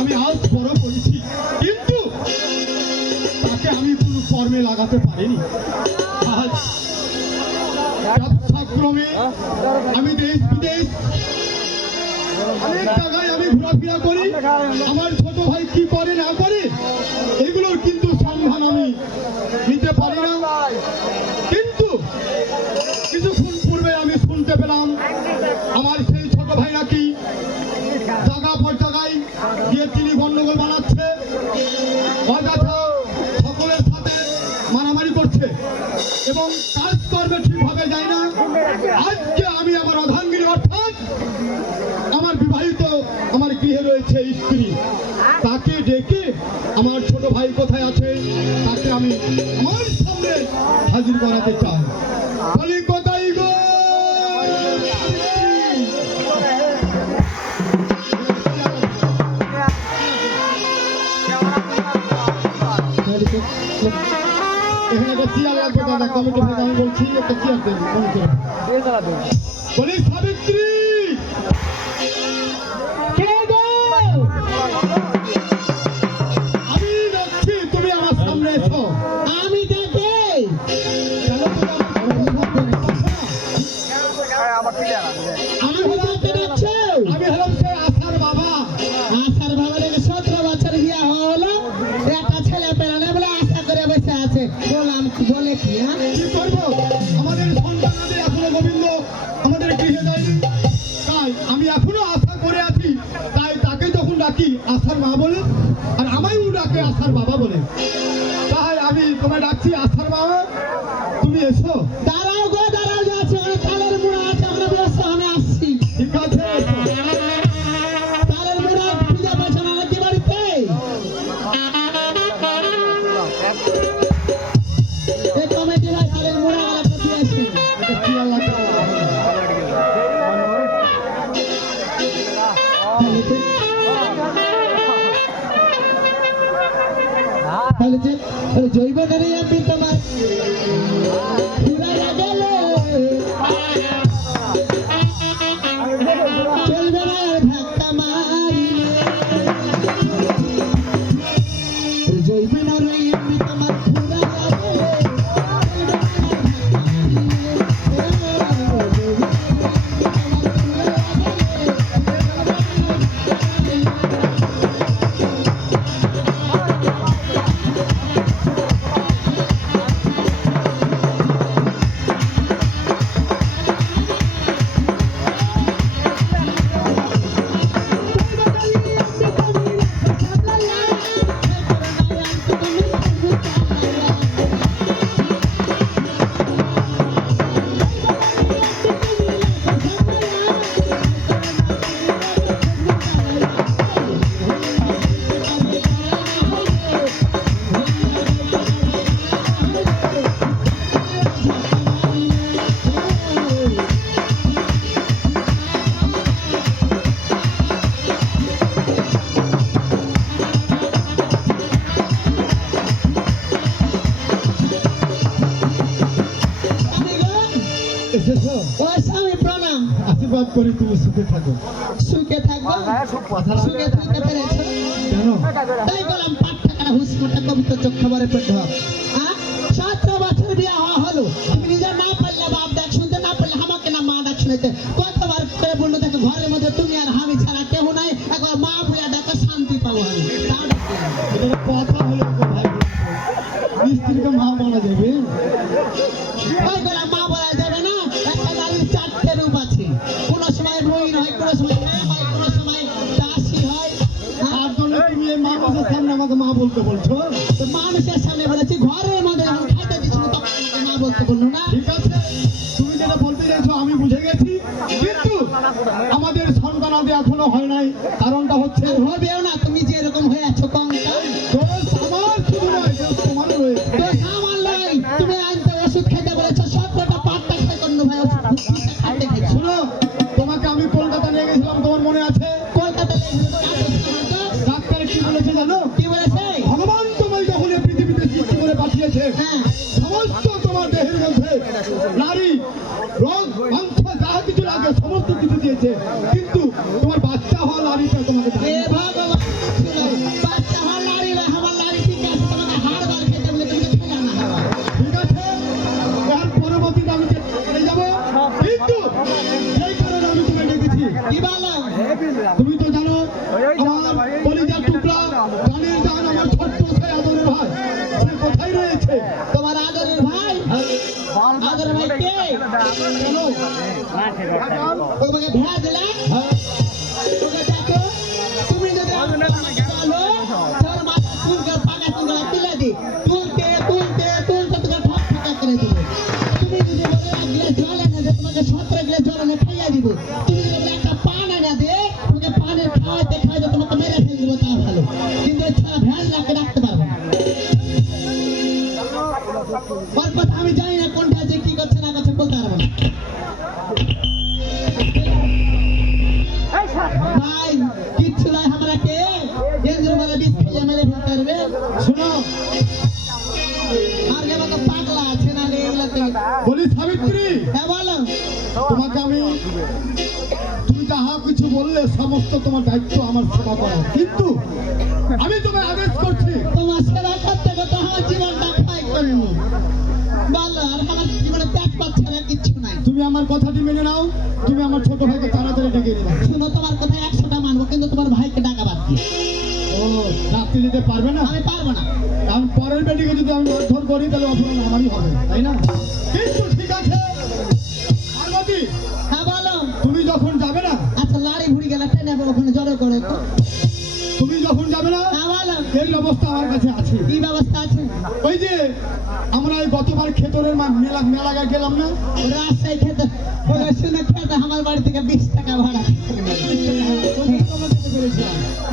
আমি আজ বড় করেছি, কিন্তু তাকে আমি কোনো কর্মে লাগাতে পারিনি। আজ ব্যবসাক্রমে আমি দেশ বিদেশ অনেক জায়গায় আমি ঘোরাফেরা করি। আমার ছোট ভাই কি করে না করে এগুলোর কিন্তু সন্ধান আমি নিতে পারি না। কিন্তু কিছুক্ষণ পূর্বে আমি শুনতে পেলাম আমার সেই ছোট ভাই নাকি জায়গা পর জায়গায় গিয়ে তিনি গন্ডগোল বানাচ্ছে, অযথা সকলের সাথে মারামারি করছে এবং কাজ করবে ঠিকভাবে যায় না। আজকে আমি আমার অর্ধাঙ্গিনী অর্থাৎ আমার বিবাহিত আমার গৃহে রয়েছে স্ত্রী, তাকে ডেকে আমার ছোট ভাই কোথায় আছে তাকে আমি আমার সামনে হাজির করাতে চাই। বলি কোথায় গো? এখানে একটা চেয়ার লাগবে দাদা, কমিটি থেকে আমি বলছি একটা চেয়ার দেবেন কমিটি। বলি সাবিত্রী, আমি দেখছি তুমি আমার সামনে এসো। আমি দেখে আমি হলাম সে আশার বাবা। আশার বাবা দেখে 17 বছর বিয়া হওয়া হলো, একটা ছেলে পেলানে বলে আশা করে বসে আছে। বললাম বলে কি কি করবো, আমাদের সন্তানদের এখনো গোবিন্দ আমাদের গৃহে যায়নি, তাই আমি এখনো আশা করে আছি। তাই তাকে যখন ডাকি আশার মা বলে, আর আমায়ও ডাকে আশার বাবা বলে, তাই আমি তোমায় ডাকছি আশার বাবা, তুমি এসো। দাঁড়াও গো দাঁড়াও, যাচ্ছে ওখানে তালের মুড়া আছে, ওখানে বসো, আমি আসছি। ঠিক আছে, তালের মুড়া পূজা পাচ্ছে না নাকি বাড়িতে? এই কমিটি ভাই তালের মুড়া গেলে কোথায় আসছেন? এটা কি আর লাগবে? জৈব নারী আমি তোমার ফুরাইয়া গেলে চলবে না আর ধাক্কা মারিলে। জৈব নারী আমি তোমার ফুরাইয়া গেলে এসেছো? ও স্বামী প্রণাম। আশীর্বাদ করি তুমি সুখে থাকো। সুখে থাকবো, সুখে থাকতে পেরেছো? কেন? তাই বললাম পাঠ টাকা হুসমটা কবিতা চক্ষবরে পেট। 17 বছর বিয়া হওয়া হলো, তুমি নিজে না পারলে বাপ ডাক শুনতে, না পারলে আমাকে না মা ডাক শুনতে। কতবার করে বললো দেখো ঘরের মধ্যে তুমি আর আমি ছাড়া কেউ নাই, একবার মা বলে ডাকে শান্তি পাবো আমি। তাও ডাকতে হবে। এটা কথা হলো গো ভাই, স্ত্রীকে মা বলা যাবে? ওই বলে মা বলা যাবে না, একটা গাড়ির 4টে রূপ আছে। কোনো সময় বইন হয়, কোনো সময় মা হয়, কোনো সময় দাসী হয়। আর জন্য তুমি এই মানুষের সামনে আমাকে মা বলতে বলছো? তো মানুষের সামনে বলেছি, ঘরের মধ্যে যখন খাইতে দিচ্ছিল তখন আমাকে মা বলতে বললো না। ঠিক আছে, তুমি যেটা বলতে চাইছো আমি বুঝে গেছি, কিন্তু আমাদের সন্তানাদি এখনো হয় নাই। কারণটা হচ্ছে আর হবেও না, তুমি যে এরকম হয়ে আছো কঙ্কাল। দোষ আমার শুধু নয়, দোষ তোমারও রয়েছে। তো সামান লয়, তুমি আনতে ওষুধ খেতে বলেছো, 17টা পাট্টা খাই করুন ভাই, ওষুধ খাইতে খেয়েছো। শোনো, তোমাকে আমি কলকাতা নিয়ে গেছিলাম, তোমার মনে আছে? কলকাতা ডাক্তার কি বলেছে জানো? কি বলেছে? ভগবান তোমায় যখন এই পৃথিবীতে সৃষ্টি করে পাঠিয়েছে, হ্যাঁ, সমস্ত তোমার দেহের মধ্যে নারী রোগ মাংস যা কিছু লাগে সমস্ত কিছু দিয়েছে, কিন্তু তোমার বাচ্চা হওয়া নারীটা তোমাকে হে দেয়নি। ভগবান আছে তোমার আদরের ভাই, আদরের ভাই কে? কেন? তোমাকে ভেড়া দিলে হ্যাঁ, ওকে দেখো, তুমি যদি চলো তোর মাথা চুলকে পাকা চুলকে তুলে দি, তুলতে তুলতে তুলতে তোকে ঠক ঠকা করে দিব। তুমি যদি বলে এক গ্লাস জল এনে দে, তোমাকে 17 গ্লাস জল এনে খাইয়ে দিব। তুমি যদি বলে একটা পান এনে দে, তোমাকে পানের খাওয়াইতে খাওয়াইতে তোমাকে মেরে ফেলে দিব, তা ভালো। কিন্তু এই ছাড়া ভ্যান লাগে রাখতে পারবো না। ওর কথা আমি জানি না কোনটা যে কি করছে না করছে বলতে পারবো না। ভাই কিচ্ছু নয়, আমরা কে কেন্দ্র মেলা বিষ খেয়ে মেলে ফেলতে পারবে। শোনো, আর যে আমাকে পাগলা আছে না এগুলাতে। বলি সাবিত্রী, হ্যাঁ বলো। তোমাকে আমি, তুমি যাহা কিছু বললে সমস্ত তোমার দায়িত্ব আমার সেবা করা, কিন্তু আমি তোমায় আদেশ করছি তোমার সেবা করতে করতে আমার জীবনটা ক্ষয় করবো। বলো, আর আমার জীবনে ত্যাগ পাচ্ছে না, কিচ্ছু নাই। তুমি আমার কথাটি মেনে নাও, তুমি আমার ছোট ভাইকে তাড়াতাড়ি ডেকে নিও। শুনো, তোমার কথা 100টা মানবো, কিন্তু তোমার ভাইকে ডাকা বাদ দিয়ে। ও, রাখতে যেতে পারবে না? আমি পারবো না। কারণ পরের বেটিকে যদি আমি মারধর করি তাহলে অপরাধ আমারই হবে, তাই না? কিন্তু ঠিক আছে পার্বতী, হ্যাঁ বলো। তুমি যখন যাবে না, আচ্ছা লাড়ি ভুড়ি গেলে টেনে ওখানে জড়ো করে তো। তুমি যখন যাবে না, হ্যাঁ বলো। এই ব্যবস্থা আমার কাছে আছে। কি ব্যবস্থা আছে? ওই যে আমরা এই গতবার খেতরের মেলায় গেলাম না, রাস্তায় খেতে ওরা শুনে খেতে আমার বাড়ি থেকে 20 টাকা ভাড়া।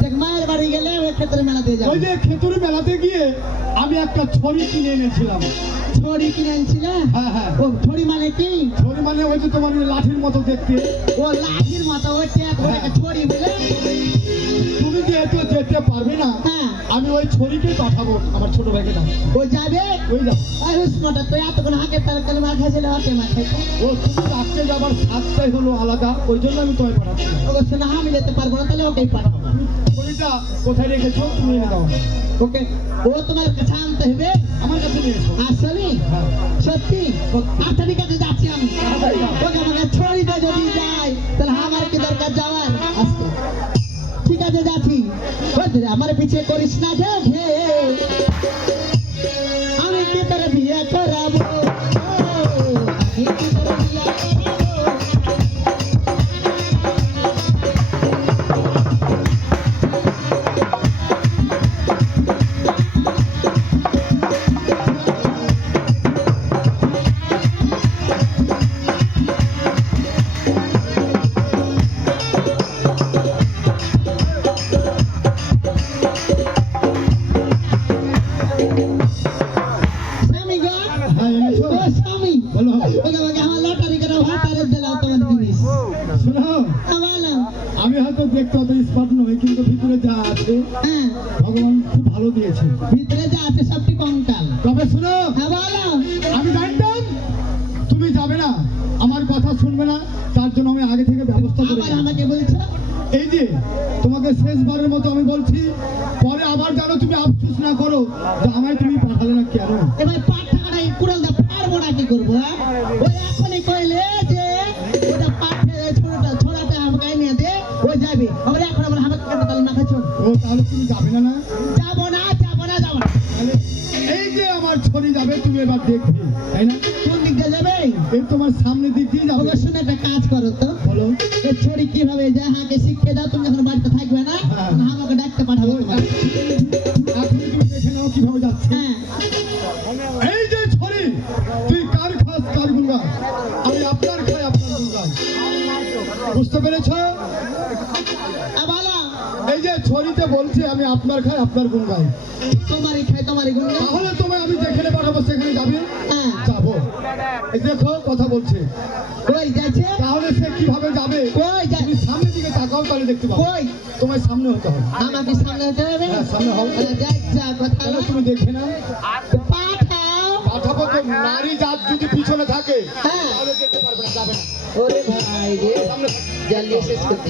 দেখ, মায়ের বাড়ি গেলে ওই ক্ষেত্রে মেলা দিয়ে যাবো। ওই যে খেতরের মেলাতে গিয়ে আমি একটা ছড়ি কিনে এনেছিলাম। ছড়ি কিনে আনছিল? হ্যাঁ হ্যাঁ, ও ছড়ি মানে কি? ছড়ি মানে ওই যে তোমার ওই লাঠির মতো দেখতে। ও লাঠির মতো, ওই ট্যাগ ওটাকে ছড়ি বলে? তুমি যেহেতু যেতে পারবে না, হ্যাঁ, আমি ওই ছড়িকে পাঠাবো আমার ছোট ভাইকে ডাক। ও যাবে। ওই যাও, ওই হুসমটা তো এতক্ষণ আগে তার কালে মাখা ছিল, ওকে মাখাই। ও তুমি রাখতে যাবার সাতটাই হলো আলাদা, ওই জন্য আমি তোমায় পাঠাচ্ছি না। ওকে শোনা, আমি যেতে পারবো না, তাহলে ওকেই পাঠাবো। ছড়িটা কোথায় রেখেছো তুমি এনে দাও। ওকে, ও তোমার কাছে আনতে হবে। আমার কাছে নিয়ে এসো। আসলে হ্যাঁ, সত্যি? আচ্ছা ঠিক আছে, যাচ্ছি আমি। ওকে আমাকে ছড়িতে যদি যাই তাহলে আমার কি দরকার যাওয়ার? আসতে ঠিক আছে, যাচ্ছি। ওই যে, আমার পিছিয়ে করিস না যে হে, আমি কি তোর বিয়ে করাবো, আমি কি তোর বিয়ে করাবো। স্বামী গো, হ্যাঁ এনেছো? ও স্বামী, বলো। ওকে আমাকে আমার লটারি করে ভাতারে দিলাম তোমার জিনিস। শোনো, বলো। আমি হয়তো দেখতে অত স্মার্ট নই, কিন্তু ভিতরে যা আছে হ্যাঁ, ভগবান খুব ভালো দিয়েছে। ভিতরে যা আছে সবটি কঙ্কাল। তবে শোনো, হ্যাঁ বলো। আমি জানতাম তুমি যাবে না, আমার কথা শুনবে না, তার জন্য আমি আগে থেকে ব্যবস্থা করে আবার আমাকে বলছো? এই যে তোমাকে শেষবারের মতো আমি বলছি, পরে আবার যেন তুমি আফসোস না করো যে আমায় তুমি পাঠালে না কেন। এবার পাট টাকাটা কুড়াল দা পারবো না, কি করবো? হ্যাঁ? ওই এখনই কইলে যে ওটা পাট ছোড়াটা আমাকে নিয়ে দে, ও যাবে। আবার এখন আমার আমাকে কেটে তাহলে না খাচ্ছ? ও তাহলে তুমি যাবে না? না যাবো না, যাবো না, যাবো না। তাহলে এই যে আমার ছড়ি যাবে, তুমি এবার দেখবে, তাই না? কোন দিক দিয়ে যাবে? এই তোমার সামনের দিক দিয়ে যাবে। ওকে শুনে একটা কাজ করো তো, বলো। এই ছড়ি কিভাবে যায় হাঁকে শিখে দাও। তুমি যখন বাড়িতে থাকবে না, হ্যাঁ। তখন আমাকে ডাকতে পাঠাবো তোমাকে। এখন তুমি দেখে নাও কিভাবে যাচ্ছে। হ্যাঁ, এই যে ছড়ি, তুই কার খাস কার গুণ গাস, আমি আপনার খাই আপনার গুণ গাই। বুঝতে পেরেছ? বলো। এই যে ছড়িতে বলছে আমি আপনার খাই আপনার গুণ গাই, তোমারই খাই তোমারই গুণ গাই। তাহলে তোমায় আমি যেখানে পাঠাবো সেখানে যাবে। হ্যাঁ, যাবো। এই দেখো কথা বলছে, কই যাচ্ছে? তাহলে সে কিভাবে যাবে? কই যায়? তুমি সামনের দিকে তাকাও, তাহলে দেখতে পাবো। কই? তোমায় সামনে হতে হবে। আমাকে সামনে হতে হবে? হ্যাঁ, সামনে হও। যাই যা কথা তাহলে তুমি দেখে না, পাঠাও। পাঠাবো তো। নারী জাত যদি পিছনে থাকে হ্যাঁ। তাহলে দেখতে পারবে না, যাবে না। ওরে ভাই রে, সামনে জ্বালিয়ে শেষ করতে।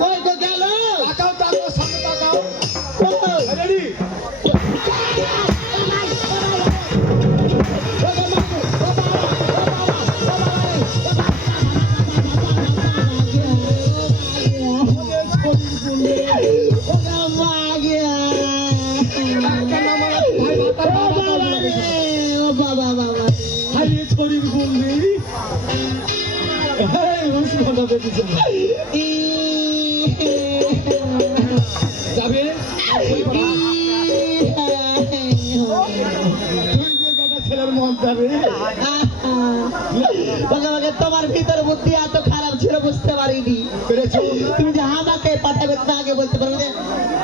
কই তো গেল? তাকাও, তাকাও, সামনে তাকাও। কই? রেডি? ওগা মাগিয়া। ভাই, মাথা নামাও। বাবা বাবা আরে শরীর বলবি উষ্ণতা বেঁধেছে যাবে ছেলের মন যাবে তোমার ভিতরে বুদ্ধি এত খারাপ ছিল বুঝতে পারিনি পেরেছো তুমি যে আমাকে পাঠাবে তুমি আগে বলতে পারবে যে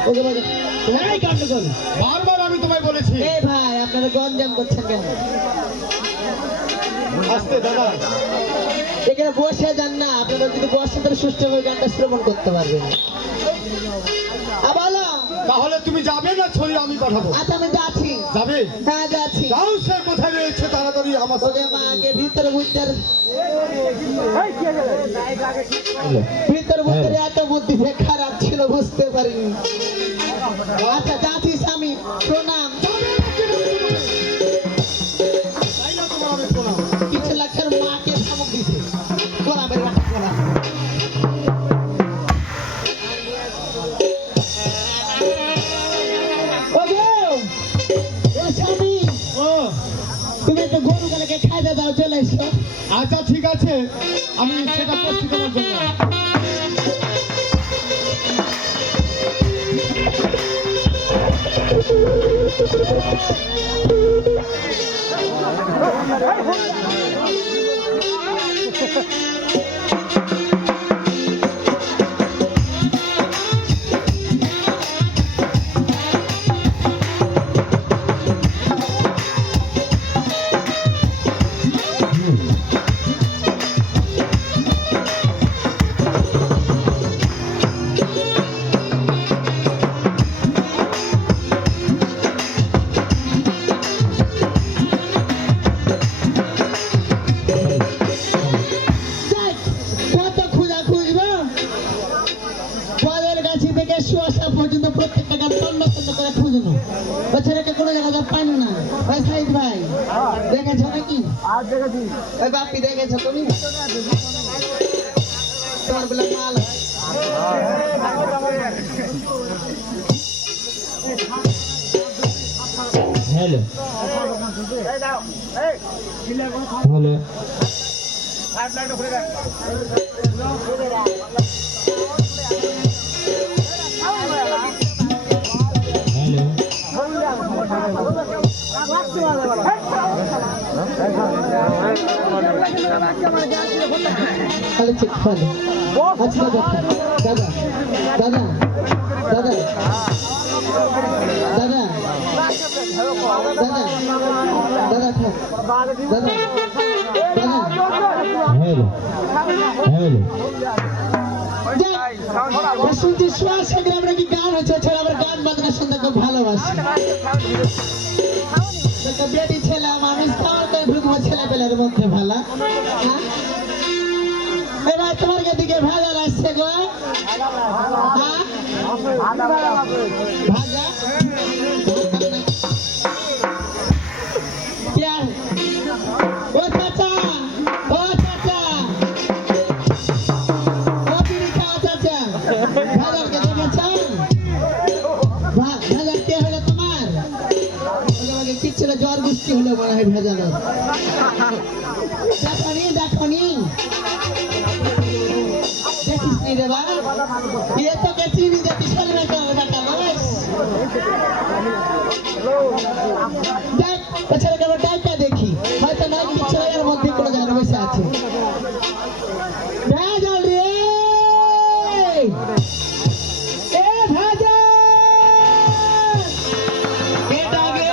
ওকে বলে এই কাণ্ড করো বারবার আমি তোমায় বলেছি এই ভাই আপনারা গঞ্জাম করছেন কেন আস্তে দাদা এখানে বসে যান না আপনারা যদি বসে তাহলে সুষ্ঠুভাবে গানটা শ্রবণ করতে পারবেন বলো তাহলে তুমি যাবে না ছড়ি আমি পাঠাবো আচ্ছা আমি যাচ্ছি যাবে হ্যাঁ যাচ্ছি যাও সে কোথায় রয়েছে তাড়াতাড়ি আমার ওকে মাকে ভিতরে বুঝতে ভিতরে বুঝতে এত বুদ্ধি যে খারাপ ছিল বুঝতে পারিনি আচ্ছা যাচ্ছি স্বামী প্রণাম তাই না তোমার আমি প্রণাম কিছু লাখের মাকে ধমক দিছে গোলামের মাথা গোলাম স্বামী ও তুমি একটা গরু গালাকে খাইতে দাও চলে এসো আচ্ছা ঠিক আছে আমি সেটা করছি তোমার জন্য যাই, কত খোঁজা খুঁজবো পরের গাছি থেকে শুয়াশা পর্যন্ত প্রত্যেকটা গান তন্ন তন্ন করে খুঁজলো ও ছেলেকে কোনো জায়গা পাইল না ভাই সাইদ ভাই দেখেছো নাকি ওই বাপি দেখেছো তুমি তোমার বলে মাল হ্যালো হ্যালো হ্যালো খালি চেক খালি আচ্ছা দাদা দাদা দাদা দাদা দাদা দাদা থাক দাদা দাদা হ্যালো হ্যালো শুনছি শ্বাসে আমরা কি গান হচ্ছে ছেলে আমার গান বাজনা শুনতে খুব ভালোবাসি বেটি ছেলে মানুষ খাওয়ার করে ঢুকবো ছেলে পেলের মধ্যে ভালো হ্যাঁ? এবার তোমার দিকে ভাজা আসছে গো হ্যাঁ? ভাজা क्या ओ चाचा ओ चाचा ओ बीड़ी का चाचा भाजर के দেখেছেন ভাজা কে হলো তোমার ওকে কিচ্ছুটা জ্বর গুষ্টি হলো মনে হয় ভেজানো দেখনি দেখিস নি রে বা ये तो के চিনি যে বিশাল বেকার বেটা লোস দেখ ছেলেকে আমরা ডাইকা দেখি হয়তো না ছেলের মধ্যে কোনো জায়গায় বসে আছে ভেজাল রে এ ভেজাল এটা গে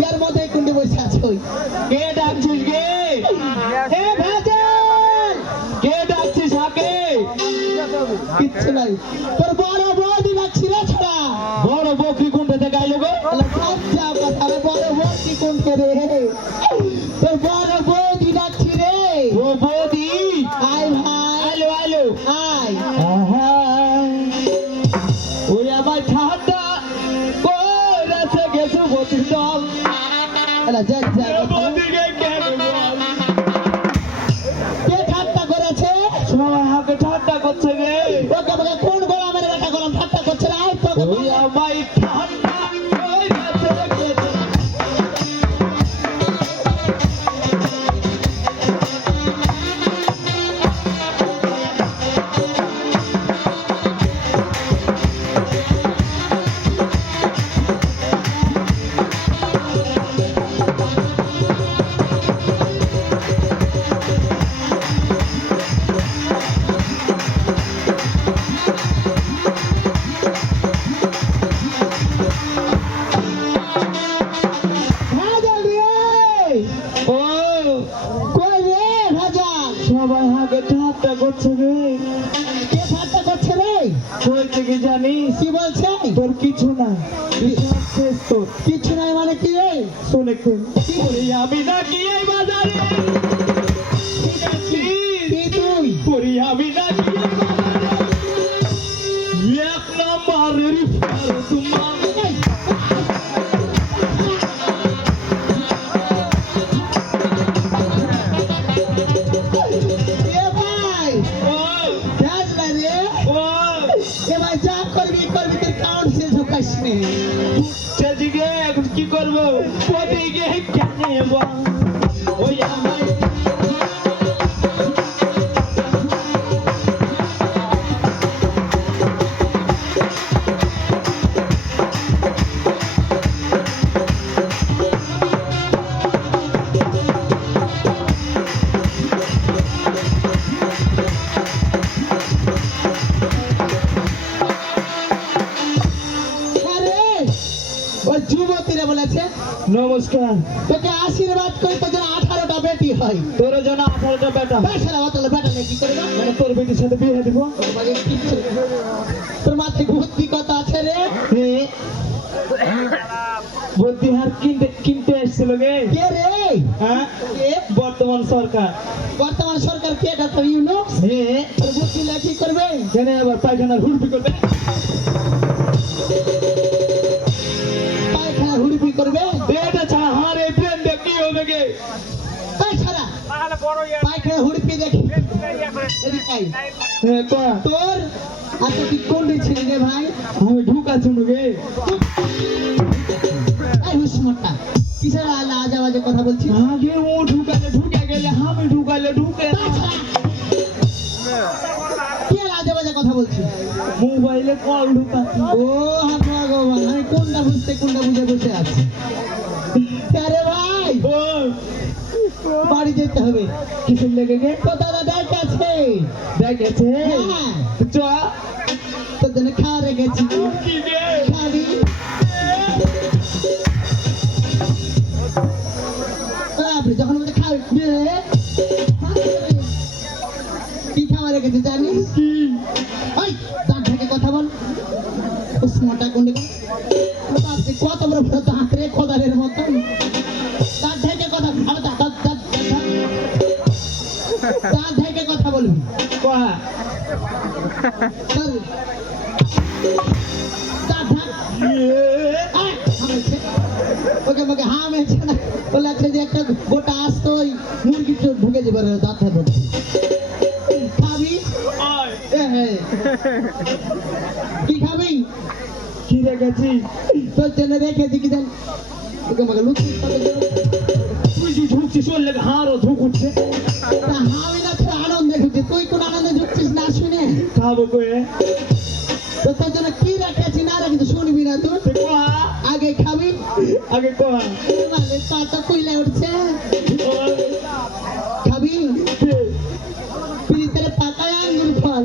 ইয়ার মধ্যে কুন্ডি বসে আছে ওই কে ডাকছিস গে এ ভেজাল কে ডাকছিস আগে কিচ্ছু নাই তোর বড় বৌদি ডাকছি রে ছোড়া বড় বকরি কোনটা থেকে আইলো গো লজ্জা কথা রে বড় বৌদি কোনকে রে তোর বড় বৌদি ডাকছি রে ও বৌদি আয় ভাই আইলো আইলো আয় আহা ওই আমার ঠান্ডা কইরাছে গেছে বতির দল এলা যা যা বৌদিকে কেন বল কে ঠাট্টা করেছে সবাই হাতে ঠান্ডা করছে গে ওকে আমাকে কোন গোলামের বেটা গোলাম ঠাট্টা করছে রে আয় তোকে ওই আমায় ঠান্ডা কইরাতে গেছে। ভাজা রে ও কই রে ভাজা সবাই আগে ঠাট্টা করছে রে। কে ঠাট্টা করছে রে কই থেকে জানিস? কি বলছে তোর কিছু না, বিশাল শেষ তোর। কিছু নাই মানে কি রে শুনে কোন ওরে আমি নাকি এই বাজারে কি তুই ওরে আমি নাকি এই বাজারে এক নম্বরের ফার তোমার। এ ভাই ও কাজ না রে ও এ ভাই যা করবি করবি তোর কাউন্ট শেষ হোকাস নে সেদিকে এখন কি করবো? ওদিকে কেন ওই আমার আরে ওই যুবতীরা বলেছে নমস্কার। তোকে আশীর্বাদ করে তোর জন্য 18টা বেটি হয় তোর জন্য 18টা বেটা, বেশারা অতলে বেটা নেই কি করবে মানে তোর বেটির সাথে বিয়ে দিব। তোমাকে কিচ্ছু তোর মাথায় বুদ্ধি কত আছে রে বুদ্ধি হার কিনতে কিনতে এসেছিল গে। কে রে হ্যাঁ, কে বর্তমান সরকার। বর্তমান সরকার কে ডক্টর ইউনূস হ্যাঁ, তোর বুদ্ধি লা কি করবে কেন আবার পায়খানার হুড়পি করবে? পায়খানা হুড়পি করবে এটা ছাড়া হার এই প্রেম দিয়ে কি হবে গে? তাছাড়া পায়খানা হুড়পি দেখি এদিকে আয়। হ্যাঁ, কয়া তোর আচ্ছা তুই কোনটি ছিলি রে ভাই আমি ঢুকাচ্ছি গে। এই হুসমটা কিসের আজে বাজে কথা বলছিস আগে ও ঢুকালে ঢুকে গেলে আমি ঢুকালে ঢুকে না। কি আজে বাজে কথা বলছিস মোবাইলে কল ঢুকাচ্ছি। ও ভগবান আমি কোনটা বুঝতে কোনটা বুঝে বসে আছি আরে ভাই ও বাড়ি যেতে হবে কিসের লেগে গে? তো দাদা ডাক আছে দেখেছে হ্যাঁ চ তোর জন্য খাওয়া রেখেছি কি গে? খাবি আপনি যখন বলতে খাবি কি খাওয়া রেখেছি জানিস কি? ওই দাঁত থেকে কথা বল উসমটা কোন দিকে বাপরে কত বড় বড় দাঁত রে খোদারের মতন দাঁত থেকে কথা আরে দাঁত দাঁত দাঁত দাঁত থেকে কথা বলবি কয়া চল দাঁত ঢাক আয়, হামেছে। ওকে আমাকে হামেছে না বলে আছে যে একটা গোটা আসতো ওই মুরগি তো ঢুকে যাবে রে দাঁতের মধ্যে খাবি ওই এ হে। কি খাবি কি রেখেছি? তোর জন্য রেখেছি কি জান ওকে আমাকে লুচি করে দে। তুই যে ঢুকছিস ওর লেগে হারও ঢুক উঠছে। তা আমি না তোর আনন্দে ঢুকছি তুই কোন আনন্দে ঢুকছিস না শুনে খাবো কয়ে তো তোর জন্য কি রেখেছি না রেখেছি শুনবি না তুই কয়া আগে খাবি আগে কয়া মানে কত কইলে উঠছে ওই খাবি কে? পিরিতের পাকায় আঙ্গুর ফল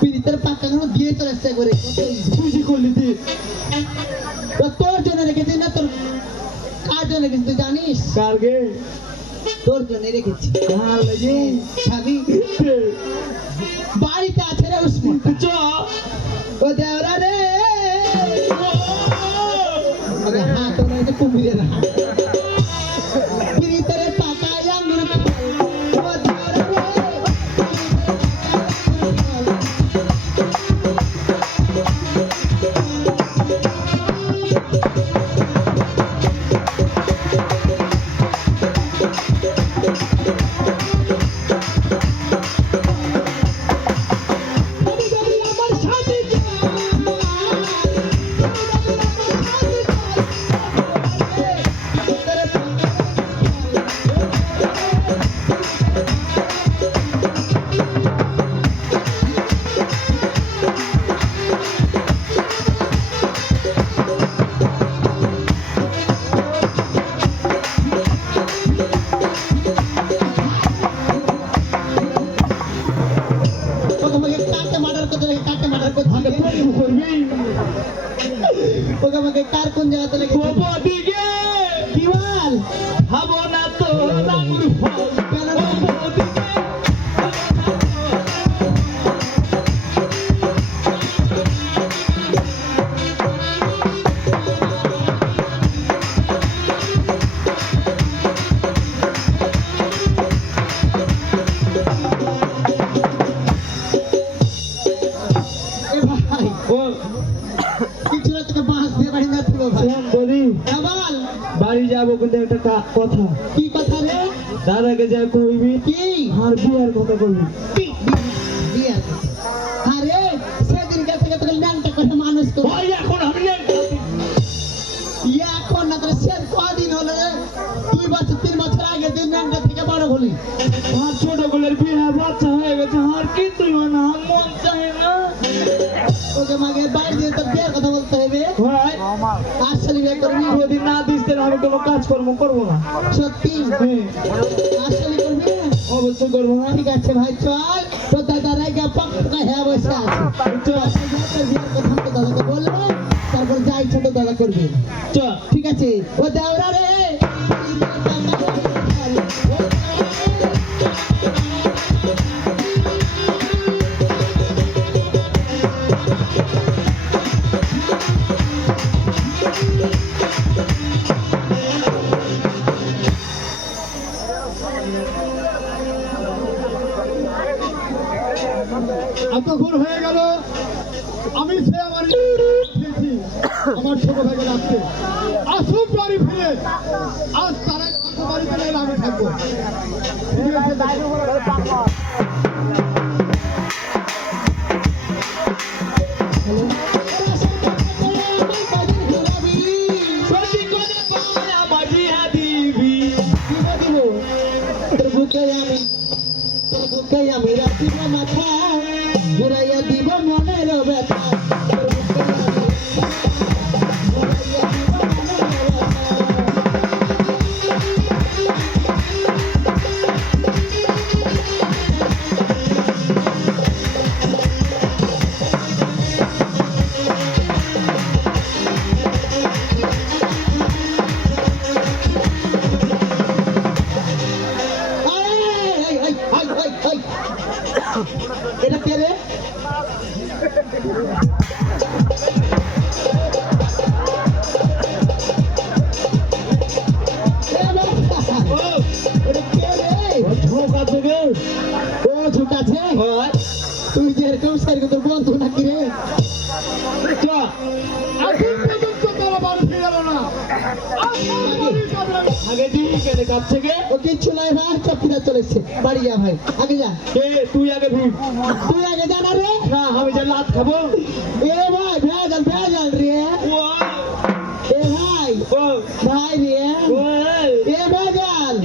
পিরিতের পাকা গুলো দিয়ে চলে আসছে করে তুই যে করলি তুই তো তোর জন্য রেখেছি না তোর কার জন্য রেখেছি তুই জানিস কার গে? তোর জন্য রেখেছি কার লাগে? খাবি কে? বাড়িতে আছে রে উসমন চ ও দেওরা রে ও! আরে হাত ওরা যে কুমিরের হাত পিরিতের পাকায় আঙ্গুর ফল ও দেওরা রে প্রেম করবি ওকে আমাকে কার কোন জায়গাতে লেগে বাবা দিকে কি বল খাবো না তো আঙ্গুর ফল কেন বাবা দিকে এ ভাই বল কিছু না তোকে বাঁশ দিয়ে বাড়ি না তুলো ভাই ফোন করি হ্যাঁ বল বাড়ি যাবো কিন্তু একটা কথা কি কথা রে দাদাকে যা কইবি কি আর বিয়ার কথা কইবি বিয়ে আরে সেদিন কাছে তোকে ল্যাংটা করে মানুষ করে ভাই এখন আমি এখন না তোর সে কদিন হলো রে 2 বছর 3 বছর আগে দিন ল্যাংটা থেকে বড় হলি আর ছোট গুলোর বিয়ে বাচ্চা হয়ে গেছে আর কিছুই হয় না আর মন চায় না ওকে মাগে বাইরে দিয়ে তোর বিয়ের কথা বলতে হবে ভাই আসলে বিয়ে করবি যদি না দিস তাহলে আমি কোনো কাজকর্ম করবো না সত্যি আসলে করবি না? অবশ্যই করবো না ঠিক আছে ভাই চল তো দাদারাই গা পক্কা হ্যাঁ বসে আছে চল তোর বিয়ের কথা তো দাদাকে বলবো তারপর যা ইচ্ছা তো দাদা করবে চল ঠিক আছে ও দেওরা রে এতক্ষণ হয়ে গেল আমি সে আমার খেয়েছি আমার ছোট ভাইকে রাখতে আসুক বাড়ি ফিরে আজ তারা বাড়ি ফিরে এলে আমি থাকবো ঠিক আছে? সত্যি করে বল আমার বিয়া দিবি তোর বুকে আমি রাখিব মাথা ঘুরাইয়া দিব মনের ব্যথা তোর বুকে আমি ঘুরাইয়া দিব মনের ব্যথা। এটা কে রে ঝোঁকা থেকে ও ঝুঁকাছে তুই যেরকম সেরকম তোর বন্ধু নাকি রে চল এখন পর্যন্ত তারা বাড়ি ফিরে গেল না আগে দিবি কেটে কাছ থেকে ও কিচ্ছু নাই ভাই চপ্পিটা চলেছে বাড়ি যা ভাই আগে যা কে তুই আগে ভিড় তুই আগে জানা রে না আমি যে লাত খাবো এ ভাই ভেজাল রে ও এ ভাই ও ভাই রে ও এ ভেজাল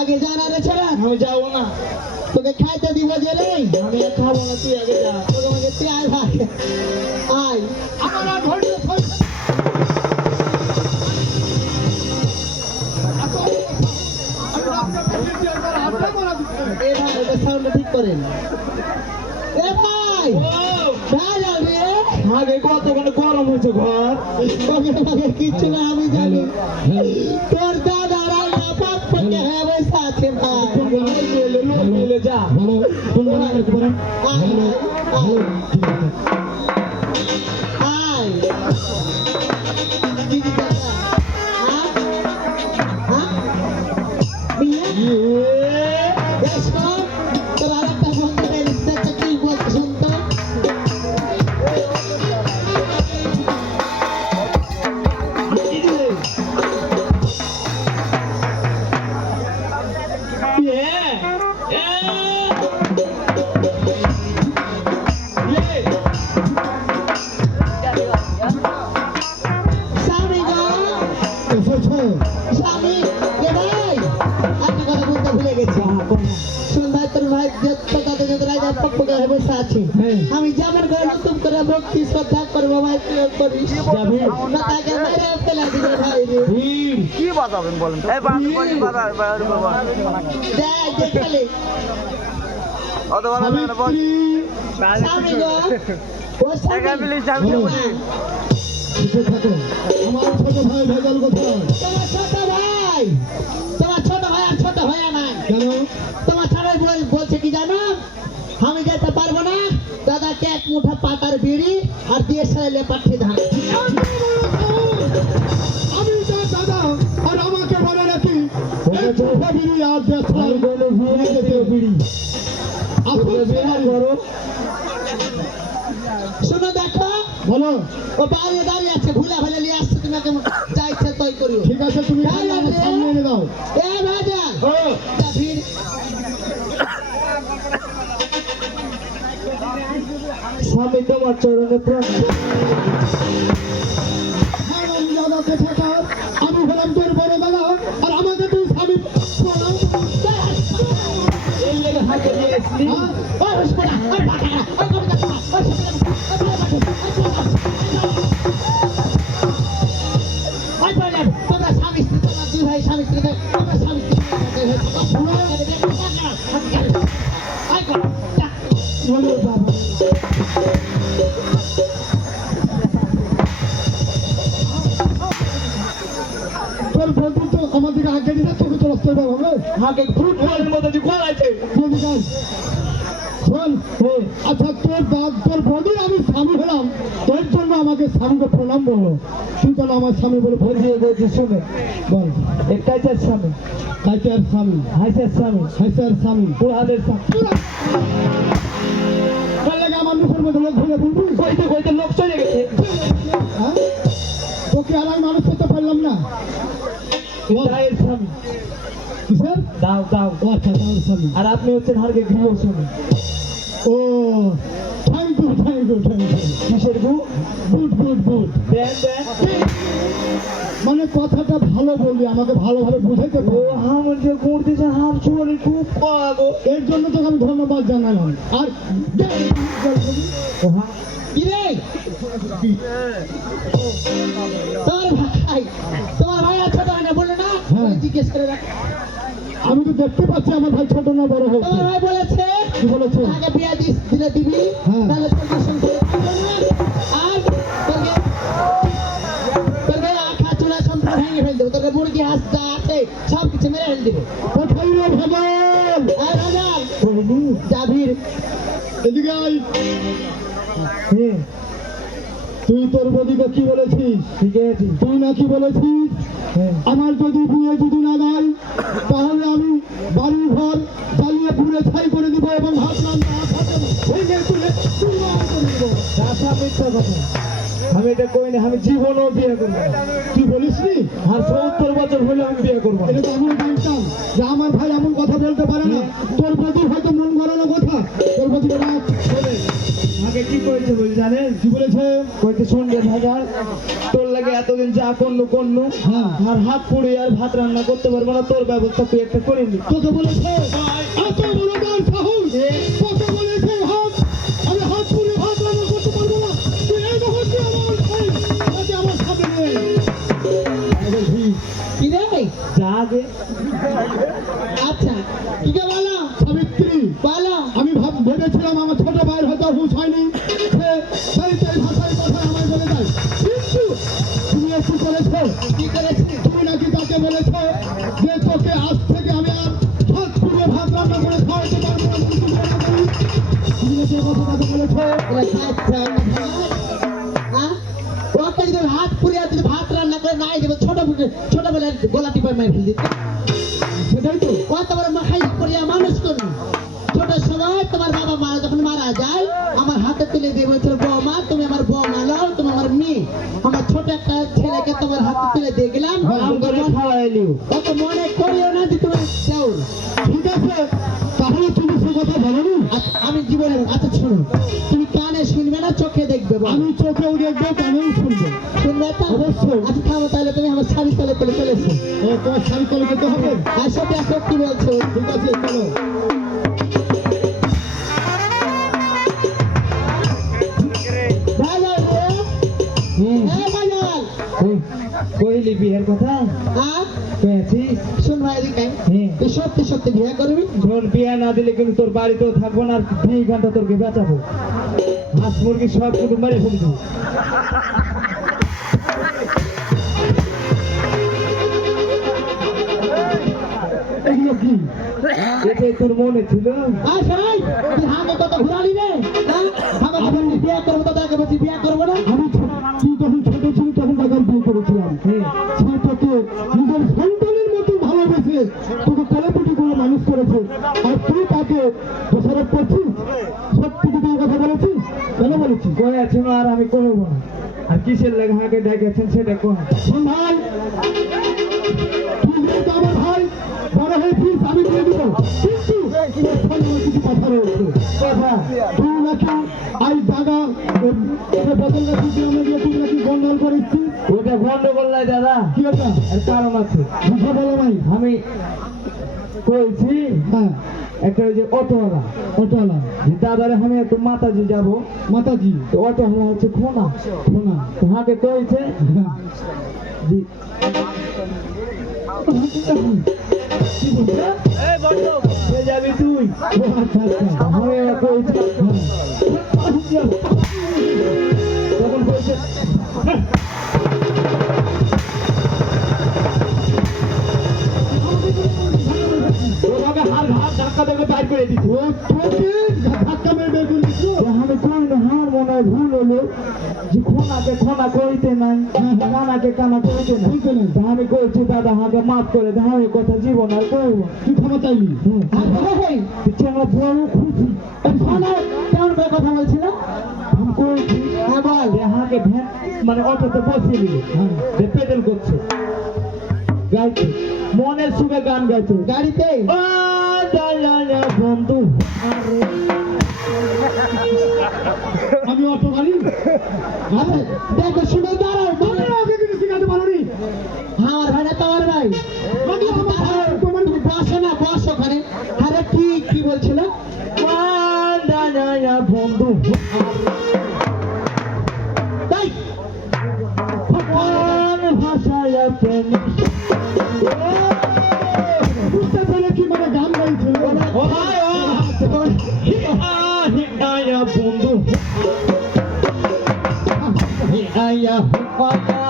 আগে জানা রে ছেড়া আমি যাবো না তোকে খাইতে দিব যে রে আমি আর খাবো না তুই আগে যা তোকে আমাকে তুই আয় ভাই আয় আমার আর ধৈর্য ধরছে না। আমি আপনাকে দিয়েছি, একবার হাতে করা দিতে হবে। এ ভাই ওটা সাউন্ড ঠিক করেন এ ভাই ও ভেজাল রে আগে কতক্ষণ গরম হয়েছে ঘর ওকে কিচ্ছু না আমি জানি তোর দাদা রাইনা পাপ পকে হ্যাঁ বসে আছে ভাই লোক মিলে যা আয় কি দিতে হ্যাঁ হ্যাঁ বিয়ে দেখো তোর আরেকটা বন্ধু দেখতে কি বলতে শুনতো স্বামী গো স্বামী এ ভাই একটা কথা বলতে ভুলে গেছি শুন ভাই তোর ভাই তাদের যদি রাজা পক্ষ করে বসে আছে আমি যেমন করে নতুন করে ভক্তি শ্রদ্ধা করবো ভাই তুই করিস যাবি না তাকে মেরে ফেলে দিবে ভাই রে ভিড় কি বাজাবেন বলেন তো? এই বাজাবেন বাজার দেখ দেখলে সাবিত্রী, স্বামী গো, ও স্বামী। চুপে থাকো। আমার ছোট ভাই ভেজাল কোথায়? তোমার ছোট ভাই, তোমার ছোট ভাই আর ছোট ভাই নাই। কেন? তোমার ছাড়াই বলছে কি জানো, আমি যেতে পারবো না, দাদাকে এক মুঠা পাতার বিড়ি আর দিয়ে সাইলে পাঠিয়ে ধান। আমি তার দাদা আর আমাকে বলে নাকি এই চোখা বিড়ি আর দেশাই বলে বিয়ে যেতে বিড়ি আসল বিয়ে করো। শোনো দেখো, বলো। ও বাইরে দাঁড়িয়ে আছে, ভুলা ফেলে নিয়ে আসছে, তোমাকে যা ইচ্ছা তাই করিও। ঠিক আছে, তুমি আমার সামনে এনে দাও। এ ভাজা ভিড় স্বামী তোমার চরণে প্রণাম। আমার দাদা কোথাকার? আমি হলাম তোর বড় দাদা আর আমাকে তুই স্বামী প্রণাম। এই লেগে হাতে নিয়ে এসছি। হ্যাঁ? ও রসপনা ও বাটা ও কবিতা ও তোমরা স্বামী স্ত্রী, তোমরা দুই ভাই স্বামী স্ত্রী, তোমরা স্বামী স্ত্রী বলো বাবা। তোর বন্ধু তো আমার দিকে আগে দিলে তোকে তো রাস্তায় পাবো না। হাতে ফুটবলের মতো যে গোল আছে। বন্ধু যাও। শোন, আচ্ছা তোর বন্ধুর আমি স্বামী হলাম, তোর জন্য আমাকে স্বামীকে প্রণাম বললো। তুই চলো আমার স্বামী বলে বুঝিয়ে বলছি শুনে। বল। এক কাইচার স্বামী, কাইচার স্বামী, হাইসার স্বামী, হাইসার স্বামী। পুরাদের স্বামী। তার লাগে আমার মুখের মধ্যে লোক ঘুরে বলবি। কইতে কইতে লোক চলে গেছে। হ্যাঁ? তোকে আর আমি মানুষ করতে পারলাম না। দায়ের স্বামী, কিসের? দাও দাও। ও আচ্ছা, তার স্বামী। আর আপনি হচ্ছেন হারকে গৃহ স্বামী। Oh thank you, thank you, thank you. কিসের গু? Good good good. দেন দেন। মানে কথাটা ভালো বললি, আমাকে ভালোভাবে বুঝাইতে ও পারো। আমার যে গুড় দিয়েছে হাম চুরি খুব পাবো। এর জন্য তোকে আমি ধন্যবাদ জানালাম। আর কি রে তোমার ভাই আর ছোট হয় না বললো না, হ্যাঁ। ওই জিজ্ঞেস করে রাখ। আমি তো দেখতে পাচ্ছি আমার ভাই ছোট না বড় হয়েছে। তোমার ভাই বলেছে কি বলেছে? আগে বিয়া দিলে দিবি, হ্যাঁ। তাহলে তোকে সংসারে থাকবে না, আর তোকে আখা চুলা সম্পূর্ণ ভেঙে ফেল দেবো, তোকে মুরগি হাঁস যা আছে সব কিছু মেরে ফেল দেবে। কোথায় রে ভগবান? আর রাজাল জাভির এদিকে আয়। হ্যাঁ তুই তোর বদিকে কি বলেছিস? ঠিক আছে। তুই নাকি বলেছিস হ্যাঁ আমার যদি বিয়ে যদি না দেয় তাহলে আমি বাড়ি ঘর জ্বালিয়ে পুড়ে ছাই করে দিব এবং হাত রান্না ভেঙে তুলে চুরমার করে দিব। চাষা মিথ্যা কথা। আমি এটা কই না, আমি জীবনও বিয়ে করবো না। তুই বলিস নি? আর 70 বছর হলে আমি বিয়ে করবো না। এটা তো আমিও জানতাম যে আমার ভাই এমন কথা বলতে পারে না। তোর বদির হয়তো মন গড়ানো কথা। তোর বদিকে রাখ বলে। আগে কি করেছে বলি জানেন? কি বলেছে? কইতে শুনবে ভাজার, তোর লাগে এতদিন যা করলু হ্যাঁ। আর হাত পুড়ে আর ভাত রান্না করতে পারবো না, তোর ব্যবস্থা তুই একটা করে নি। তোকে বলেছে এত বড় দান সাহস? তোকে বলেছে আমি হাত পুড়ে ভাত রান্না করতে পারবো না? তুই এই মুহূর্তে আমার ভাই আজকে আমার সামনে নেই। কি রে যা আগে আচ্ছা কি কে বলো সাবিত্রী, বলো। আমি ভেবেছিলাম আমার ছোট ভাইয়ের হয়তো হুঁশ হয়নি, সে সেই ভাষায় কথা আমায় বলে দেয়, কিন্তু তুমি একটু করেছো। কি করেছি? তুমি নাকি তাকে বলেছো যে তোকে আজ থেকে আমি আর হাত পুড়ে ভাত রান্না করে খাওয়াতে পারবো না, কিছু মনে করি। তুমি নাকি এই কথা তাকে বলেছো? ওকে যদি হাত পুড়িয়ে যদি ভাত রান্না করে নাই দেবো, ছোটবেলায় গলা টিপায় মাই ফেল দিত। সেটাই তো। কত বড় মাখাই করিয়া মানুষ করবি। ছোট সময় তোমার বাবা মা যখন মারা যায়, আমার হাতে তুলে দিয়ে বলছিল বৌমা তুমি আমার বৌমা নাও, তুমি আমার মেয়ে। আমার ছোট একটা ছেলেকে তোমার হাতে তুলে দিয়ে গেলাম। আম করে খাওয়াইলিও। অত মনে করিও না যে তুমি যাও। ঠিক আছে, তাহলে তুমি সে কথা বলনি। আমি জীবনে আচ্ছা শোনো, তুমি কানে শুনবে না চোখে দেখবে বলো। আমি চোখেও দেখবো, কানেও শুনবো। শুনবে তো? অবশ্যই। আচ্ছা থামো, তাহলে তুমি আমার শাড়ি তলে তলে চলেছো। ও, তোমার শাড়ি তলে যেতে হবে? আর সাথে এখন কি বলছো? ঠিক আছে, চলো। ভালো রে? হ্যাঁ ভালো। কইলি বিয়ের কথা আর কয়েছিস? শুন ভাই এদিকে। হ্যাঁ তুই সত্যি সত্যি বিয়ে করবি? তোর বিয়ে না দিলে কিন্তু তোর বাড়িতেও থাকবো না, আর 2 ঘন্টা তোরকে বেঁচাবো, হাঁস মুরগি সব কিন্তু মেরে ফেলবো। এগুলো কি? এটাই তোর মনে ছিল? আর শোনাই, তুই হাঁকে কত ঘুরালি রে? হ্যাঁ? হাঁকে বলছি বিয়ে করবো, তো তাকে বলছি বিয়ে করবো না। তুই যখন ছোট ছিলি তখন তাকে আমি বিয়ে করেছিলাম। সে তোকে নিজের সন্তানের মতো ভালোবেসে তোকে কোলাকুটি করে মানুষ করেছে, আর তুই তাকে দোষারোপ করছিস। সত্যি কি তুই কথা বলেছিস? কেন বলেছিস? কয়ে আছে না, আর আমি করবো না। আর কিসের লেগে হাঁকে ডেকেছেন সেটা কোন? শোন ভাই, তুই যেহেতু আমার ভাই, বড় হয়েছিস, আমি দিয়ে দিব, কিন্তু তোর সঙ্গে আমার কিছু কথা রয়েছে। কথা তুই নাকি আই জায়গা বদল গাছি গ্রামে গিয়ে তুই নাকি গন্ডল করেছিস। ওটা গন্ডগোল নাই দাদা, কি ওটা? আর কারণ আছে। বুঝে বলো নাই? আমি কইছি হ্যাঁ, একটা ওই যে অটোওয়ালা, ওটালা যে দাদারে আমি একটু মাতাজি যাবো, মাতাজি তো অটোওয়ালা হচ্ছে খোনা, শোনা। তো হাঁকে কইছে হ্যাঁ, যে কি বলছে? সে যাবি তুই, ও আচ্ছা আচ্ছা। আমি এবার কইছি, তখন কইছে ওভাবে হার হাত ধাক্কা দেবে বাইর করে দিত। ও তোকে ধাক্কা মেরে বের করে দিচ্ছ? আমি কই না, হার মনে হয় ভুল হলো, যে খোনাকে খোনা কইতে নাই, কানাকে কানা কইতে নাই। বুঝতে নেই। তা আমি কইছি দাদা হাঁকে মাফ করে দে, আমি কথা জীবন আর কইব। তুই ক্ষমা চাইলি? আর বলে হেই, তুই আমার বড় খুশি। এই শোনাও, কেমন করে কথা বলছিল? আমি কইছি হ্যাঁ বল। যে হাঁকে ভ্যান মানে অটোতে বসিয়ে দিল, হ্যাঁ। যে পেডেল করছে, গাইছে, মনের সুখে গান গাইছে। গাড়িতে ও দালালা বন্ধু আরে, আমি অটো গাড়ি? আরে দেখো শুনে দাঁড়াও, বলো। ওকে কিন্তু শিখাতে পারোনি। আমার ভাই না তোমার ভাই? আমি আমার ভাই, তোমার তুমি বসো না, বসো ওখানে। আরে কি কি বলছিল? ও দালালা বন্ধু তাই কোন ভাষায় প্রেমিক। বুঝতে পেরেছি, মানে গান গাইছে। ও ভাই ও হিয়া বন্ধু হিয়া কথা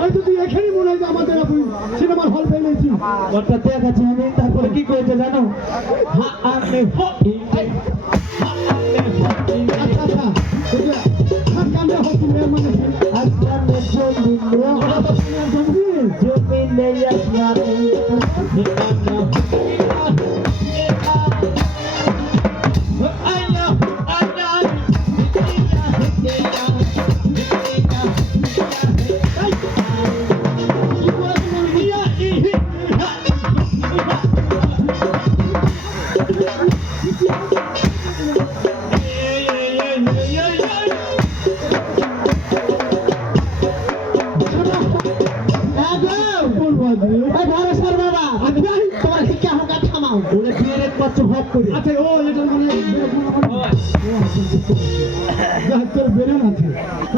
হয়তো তুই এখানেই মনে হয় যে আমাদের সিনেমার হল পেয়েছি। ওটা দেখাচ্ছি আমি, তারপরে কি করেছে জানো? হা আমি হই হা আমি হই আচ্ছা আচ্ছা, হাত কান্দে হচ্ছে মেয়ের মানে আসমানে জমি জমিনে আসমানে ওরে বিয়ের মাত্র হক করে। আচ্ছা, ও এটা মানে তোর বেরেন আছে।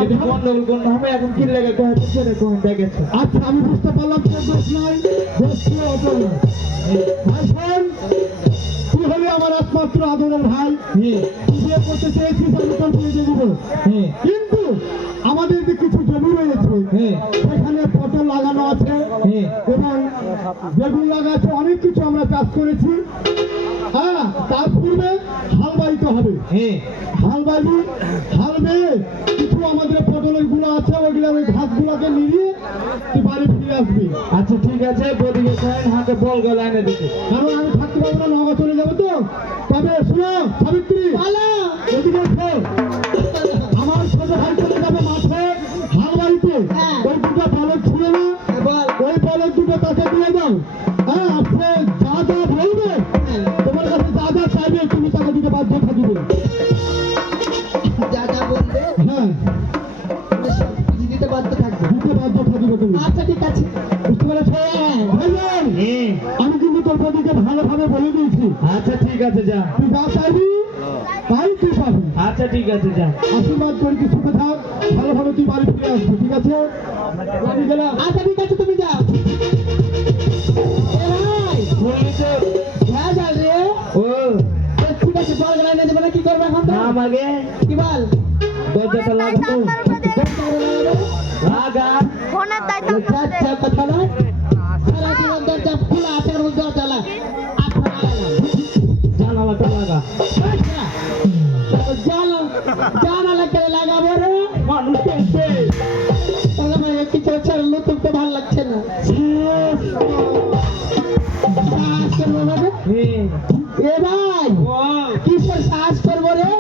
এটা গন্ডগোল করতে হবে, এখন কি লেগে কয়েছে সেটা কোন দেখেছে। আচ্ছা, আমি বুঝতে পারলাম তোর দোষ নাই, দোষ ছিল অটো না। ভাই শোন, তুই হলি আমার একমাত্র আদরের ভাই। তুই বিয়ে করতে চেয়েছিস, আমি তোর বিয়ে দিয়ে দেবো। কিন্তু আমাদের যে কিছু জমি রয়েছে, সেখানে পটল লাগানো আছে এবং বেগুন লাগা আছে, অনেক কিছু আমরা চাষ করেছি। হ্যাঁ, তার পূর্বে হাল বাইতে হবে। হাল বাইবি, হাল বেয়ে কিছু আমাদের পটলের গুলো আছে, ওইগুলো ওই ঘাসগুলোকে নিয়ে তুই বাড়ি ফিরে আসবি। আচ্ছা ঠিক আছে, বদিকে কয়েন হাতে বল গেল এনে দিতে। কারণ আমি থাকতে পারবো না, নগদ চলে যাবো তো। তবে শোনো সাবিত্রী, বলো। এদিকে এসো। আমার ছোট ভাই চলে যাবে মাঠে হাল বাড়িতে। হ্যাঁ। ওই দুটো বলদ ছিল না, বল। ওই বলদ দুটো তাকে দিয়ে দাও। হ্যাঁ, আপনি যা যা বলবে, তোমার কাছে যা যা চাইবে তুমি তাকে দিতে বাধ্য থাকিবে। যা যা বলবে হ্যাঁ, সব কিছু দিতে বাধ্য থাকবে। দিতে বাধ্য থাকিবে তুমি। আচ্ছা ঠিক আছে। বুঝতে পেরেছো? ভাইজান, আমি কিন্তু তোর প্রতিকে ভালোভাবে বলে দিয়েছি। আচ্ছা ঠিক আছে, যা। তুই যা চাইবি তাই তুই পাবি। আচ্ছা ঠিক আছে যা। আশীর্বাদ করি তুই সুখে থাক, ভালো ভালো তুই বাড়ি ফিরে আসবি, ঠিক আছে? আমি গেলাম। আচ্ছা ঠিক আছে তুমি যাও। এ ভাই হ্যাঁ যাও রে। ও ঠিক আছে বল গেলে এনে দেবে না, কি করবে এখন? নাম আগে কি বল? দরজাটা লাগাতো লাগা। ফোনের দায়িত্ব আচ্ছা কথা নয়, সারা জীবন দরজা খোলা আছে, ওর দরজা লাগা আপনার জানালাটা লাগা। জানালা করে লাগাবো রে। মানুষ আছে কিছু হচ্ছে নতুন তো ভালো লাগছে না। সাহস করবো মানে? এ ভাই কিসের সাহস করবো রে?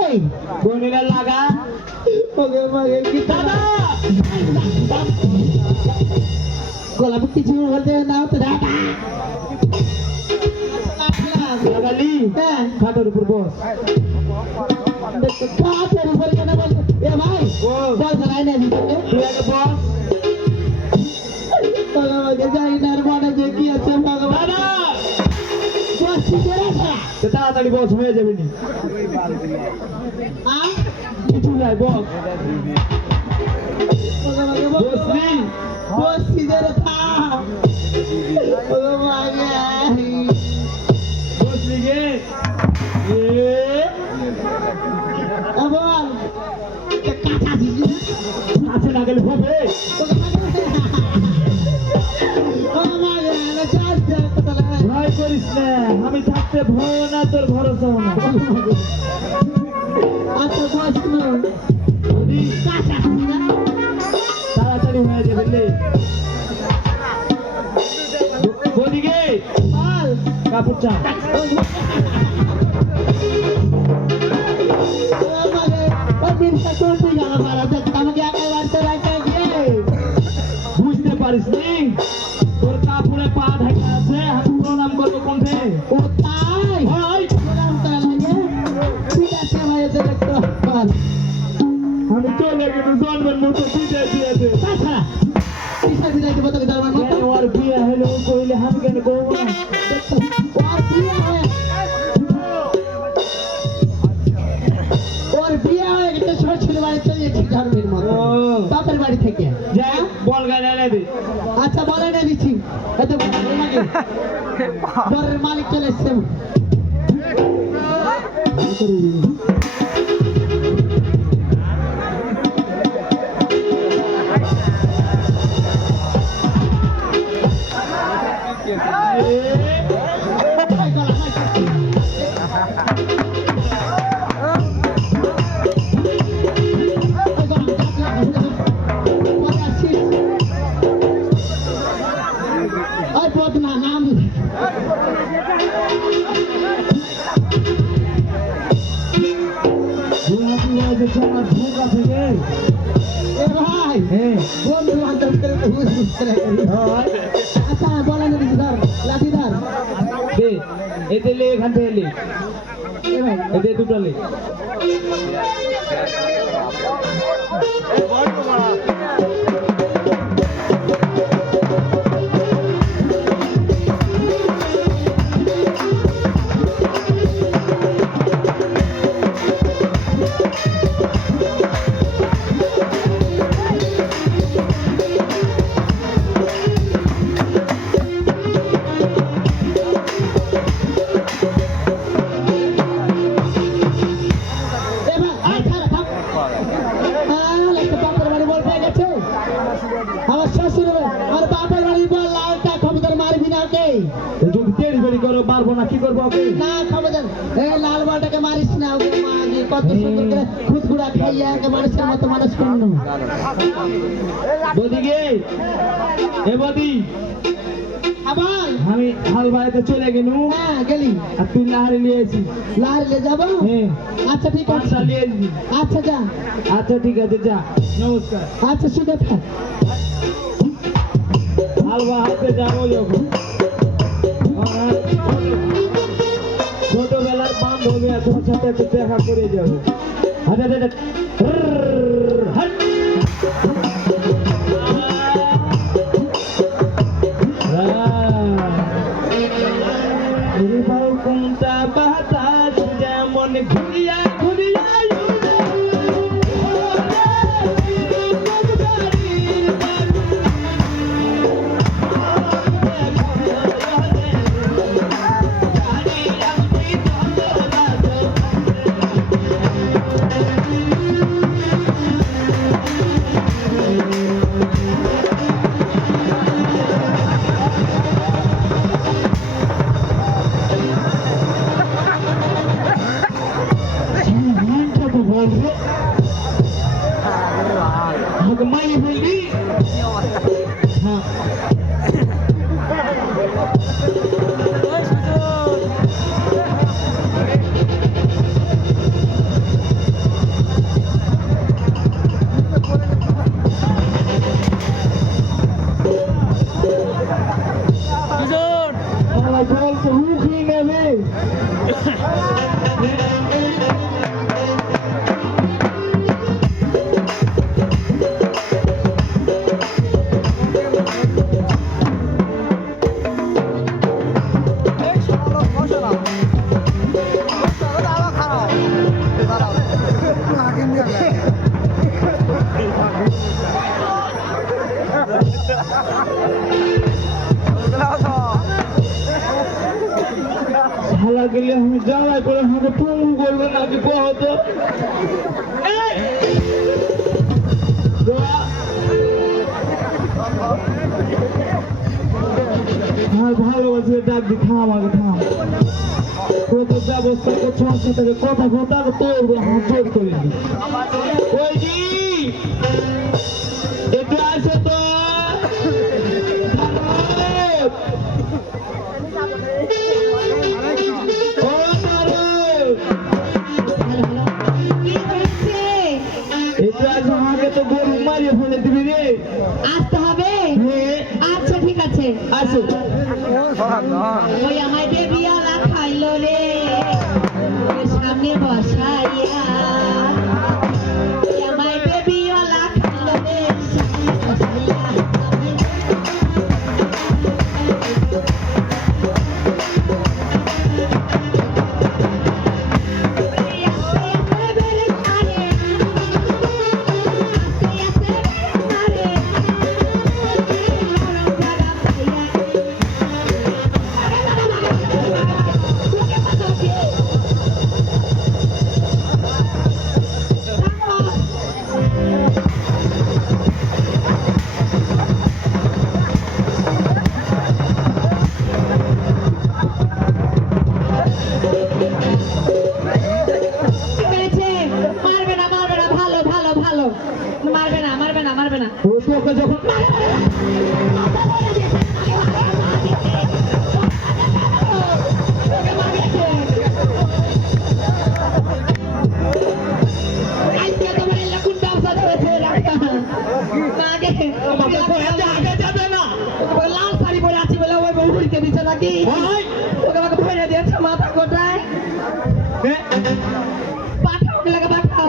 গনিরা লাগা। ওকে মাগে কি দাদা গোলাপ কিছু বলতে না তো দাদা লাগালি হ্যাঁ খাটের উপর বস। কাঠের উপর কেন বলতে? এ ভাই ও বল নাই না দিতে তুই আগে বস। আমাকে যাই না আর মনে যে কি আছে ভগবান। দাদা বসছি করে তো তাড়াতাড়ি বস, হয়ে যাবে নি। কিছু নাই বস। বসলি বসছি করে থা ভগবান বসলি গে। বল কাঁচা দিবি আছে না গেলে হবে। ভয় করিস না, আমি থাকতে ভয় না, তোর ভরসা না। আচ্ছা বস তাড়াতাড়ি হয়ে যাবে লে। বদিকে কাপড় চা। আমাকে একা বাড়তে রাখা গিয়ে বুঝতে পারিস নি তোর কাপড়ে পা ঢাকা আছে, আমি প্রণাম করবো কোনঠে। ও তাই ভাই প্রণাম করা লাগে। ঠিক আছে ভাই এদের একটু বল আমি চলে গেলে জন্মের মতো বিদায় দিয়েছে। তাছাড়া কিসের বিদায় দিব তোকে ধর্মের মতো? ওর বিয়ে হলো কইলে আমি কেন করবো না? ওর বিয়ে হয়ে গেছে, শ্বশুর বাড়ি চলে যাচ্ছি ধর্মের মতো, ও। বাপের বাড়ি থেকে। যাই বল গাড়ি এনে দে। আচ্ছা বলে না দিচ্ছি, এত ঘরের মালিক চলে এসছে। আমার ঢোকা থেকে এ ভাই হ্যাঁ বন্ধু বান্ধব করে তো হুস হুস করে করি। আচ্ছা বলে না দিচ্ছি ধর লাঠি ধর। দে এতে লে, এখান থেকে লে, এ ভাই এতে দুটো লে। এ ভাই আয় থাক থাক। একটা বাপের বাড়ি বল পেয়ে গেছে। আমার শ্বশুর আর বাপের বাড়ি বল লালটা খবরদার মারবি না ওকে। যদি তেড়ি বেড়ি করো পারবো না, কি করবো ওকে? না খবরদার এই লাল বলটাকে মারিস না, ওকে মাগি কত সুন্দর করে খুদগুড়া খাইয়া একে মানুষের মতো মানুষ করলো। বদি গে, এ বদি আবার আমি হাল বাড়িতে চলে গেলু, হ্যাঁ গেলি আর তুই লাহারে নিয়ে আসি। লাহারে যাবো। হ্যাঁ আচ্ছা ঠিক আছে, পাঁচটা নিয়ে আসবি। আচ্ছা যা, আচ্ছা ঠিক আছে যা, নমস্কার। আচ্ছা শুধু থাক। হাল বাড়াতে যাবো যখন আর ছোটবেলার বান্ধবী তোমার সাথে একটু দেখা করে যাবো। আচ্ছা আচ্ছা হাট। কোনটা বাতাস যেমন আমি ঘুরিয়া ঘুরিয়া আমাকে মাইয়ে বলবি হ্যাঁ আমার জল তো হুকি নেবে ভালো গেলে আমি জ্বালাই করে আমাকে পঙ্গু করবে নাকি কত আমার ভালোবাসে ডাক দি থাম আমাকে থাম কত ব্যবস্থা করছো আমার সাথে কথা কথা তোর আমার জোর করে দি ওই জি একটু আসো তো ও মারুফ কি হয়েছে? একটু আসো আমাকে তো গরু মারিয়ে ফেলে দিবি রে আসতে হবে? হ্যাঁ আচ্ছা ঠিক আছে আসো ওই আমার বেবিয়ালা খাইলো রে ওই সামনে বসাইয়া ওই আমার বেবিয়ালা খাইলো রে সামনে বসাইয়া মারবে না ও তোকে যখন লাল শাড়ি পরে আছি বলে ওই বউ ঘুরতে দিচ্ছে নাকি ওকে আমাকে ভরে দিয়েছে মাথা কোটায় পাঠাও ওকে লাগে পাঠাও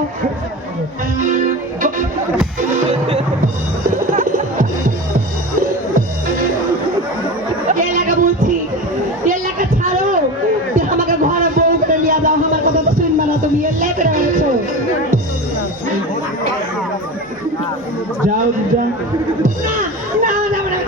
এলাকা বলছি এলাকা ছাড়ো আমাকে ঘরে বউ করে নিয়ে যাও আমার কথা তো শুনবে না তুমি এলাকা করে বেড়েছো যাও যা না না যাবো না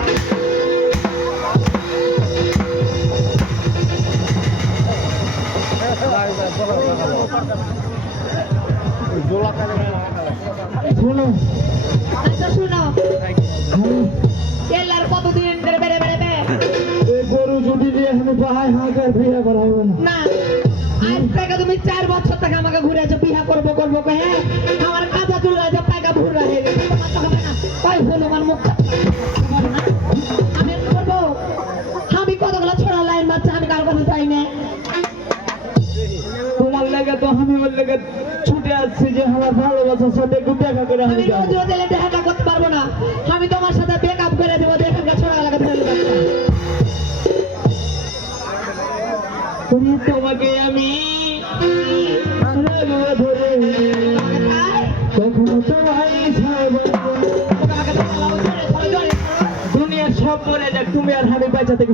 শোনো আচ্ছা শুনো এলার কতদিন ধরে বেড়ে বেড়ে এই গরু যদি দিয়ে আমি পাহাড় হাঁকার বিয়ে করা হবে না না আজ থেকে তুমি 4 বছর থেকে আমাকে ঘুরেছো বিয়া করবো করবো হ্যাঁ আমার কাজা চুল আছে পায়গা ভুরা হয়ে গেছে তোমার তো হবে না কই হলো আমার মুখ আমি করবো আমি কতগুলো ছোড়া লাইন মারছে আমি কার কথা চাই না তোমার লেগে তো আমি ওর লেগে ছুটে আসছি যে আমার ভালোবাসার সাথে একটু দেখা করে আমি আমি যাবো রোজ রোজ এলে দেখা করতে পারবো না আমি তোমার সাথে ব্রেকআপ করে দেবো এখানকার ছোড়া লাগা ধরে দেবো তুমি তোমাকে আমি রাখবো ধরে কখনো তোমায় ছাড়বো দুনিয়ার সব মরে যাক তুমি আর আমি বাঁচা থেকে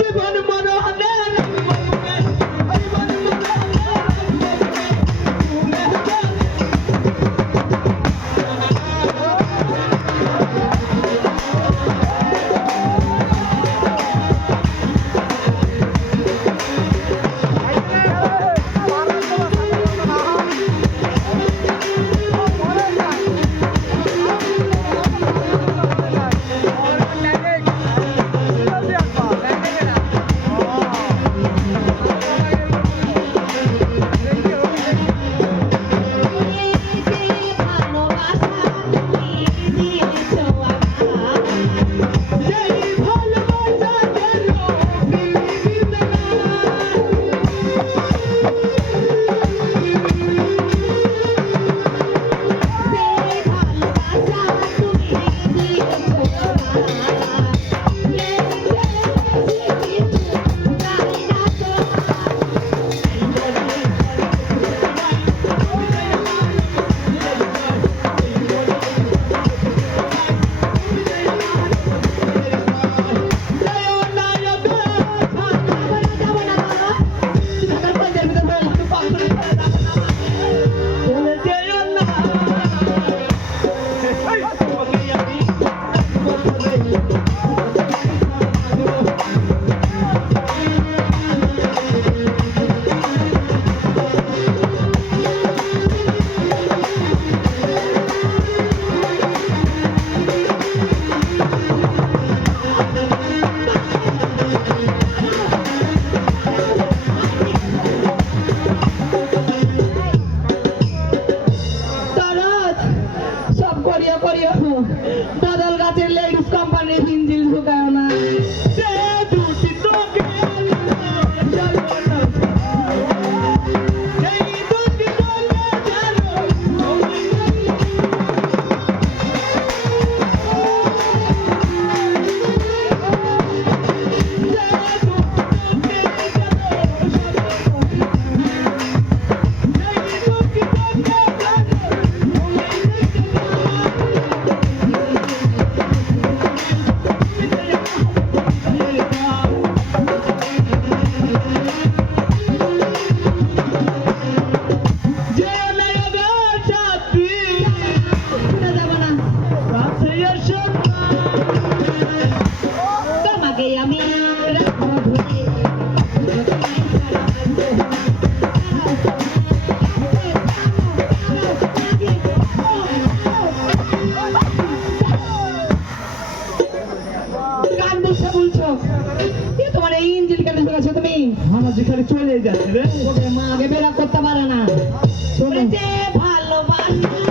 জীবন মরণের জীবন ভালোবাসি খালি চলে যাচ্ছে রে ওকে মা আগে বেরা করতে পারে না শোনো যে ভালোবাসা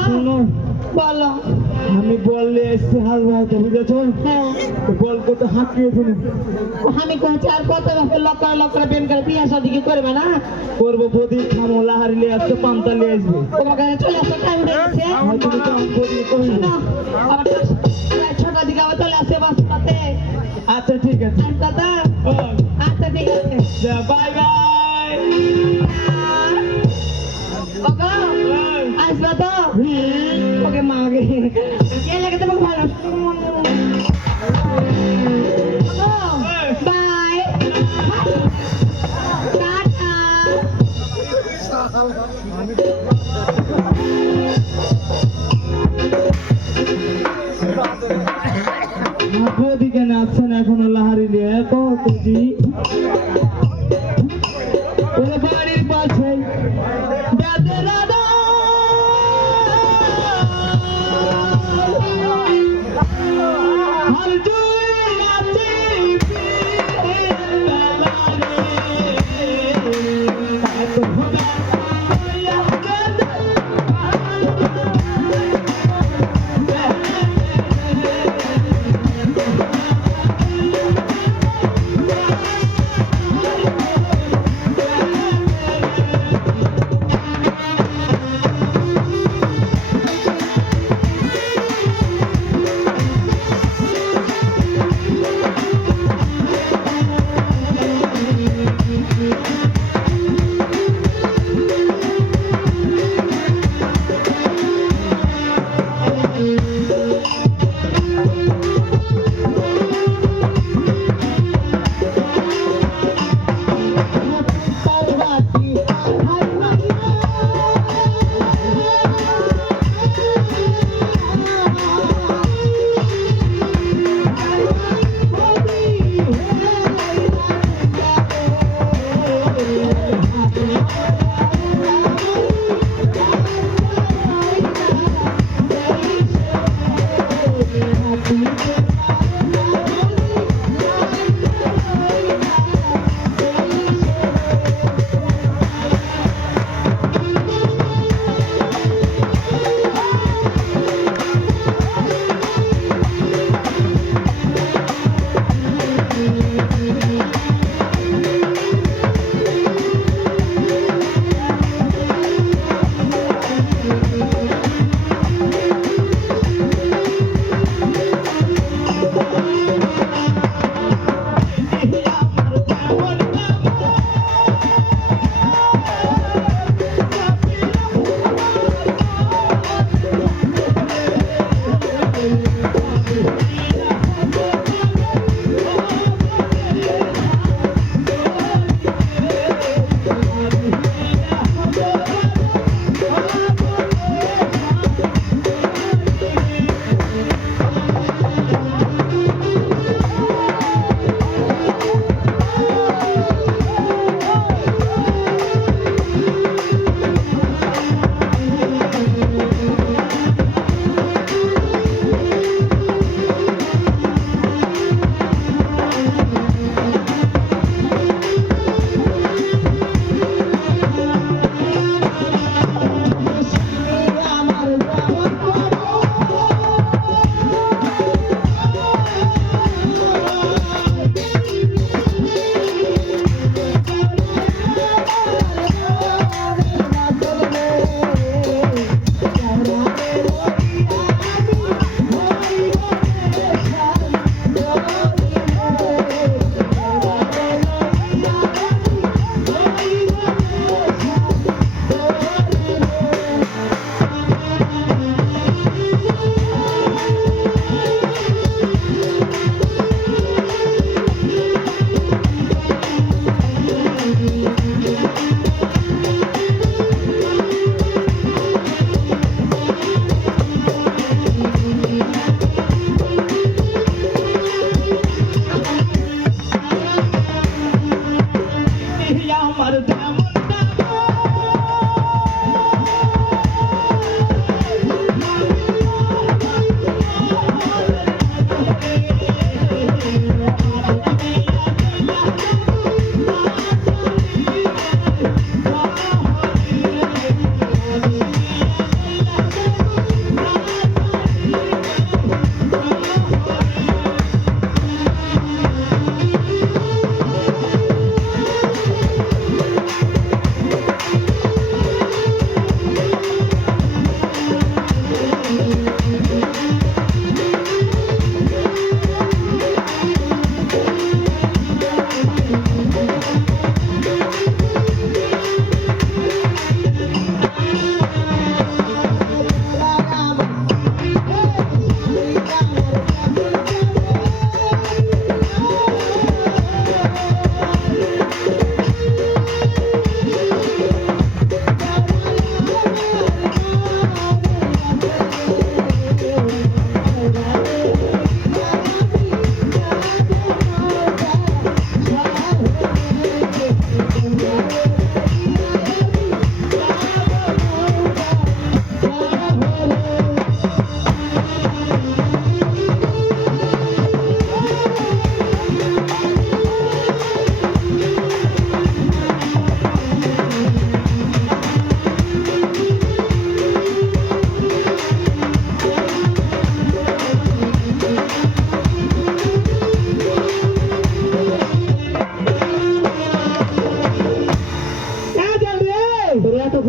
শোনো বলো আমি বললে এসে হাল ভাইতে বুঝেছো বল কত হাঁকিয়ে দিন আমি কইছি আর কত লক্কর লক্কর প্রেম করে বিয়া শাদি কি করবে না করবো বদি থামো লাহারিলে আসতে পান্তালে আসবে তোমাকে চলে আসো টাইম হয়ে গেছে হয়তো আমি বদি কইব শোনো, আবার ছটার দিকে আবার চলে আসে বাসটাতে আচ্ছা ঠিক আছে দাদা ও, আচ্ছা ঠিক আছে যা বাই বাই বাবা আসবে তো ওকে মা আগে কে লাগে তোমাকে ভালো বাই টাটা বদি কেন আসছে না এখনো লাহারিলে কতজি ওরে বাড়ির পাশে বেদরাদা হাল জুই আছে বেলা রে এত খোদা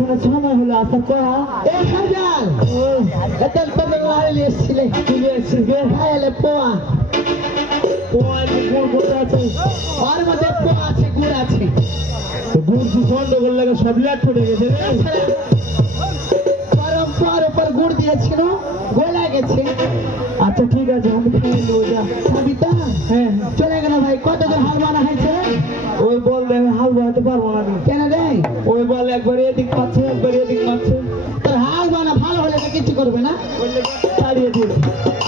এখানে সময় হলো আসার করা এই হাজার ওই এত তোদের লাড়ি এসেছিলে তুলে এসেছিস গে খাইলে পোয়া ওই গুড় কোথায় আছে ওর মধ্যে পোয়া আছে গুড় আছে তো গুড় কি গন্ডগোল লাগে সব লেট পড়ে গেছে রে গরম পোয়ার উপর গুড় দিয়েছিল গলা গেছে আচ্ছা ঠিক আছে আমি খেয়ে নেবো যা খাবি তো হ্যাঁ চলে গেল ভাই কতজন হাল বানা হয়েছে ওই বল দে আমি হাল বানাতে পারবো না আমি কেন রে ওই বল একবার এদিক পাচ্ছে একবার এদিক পাচ্ছে তোর হাল বানা ভালো হলে তো কিছু করবে না বললে ছাড়িয়ে দিল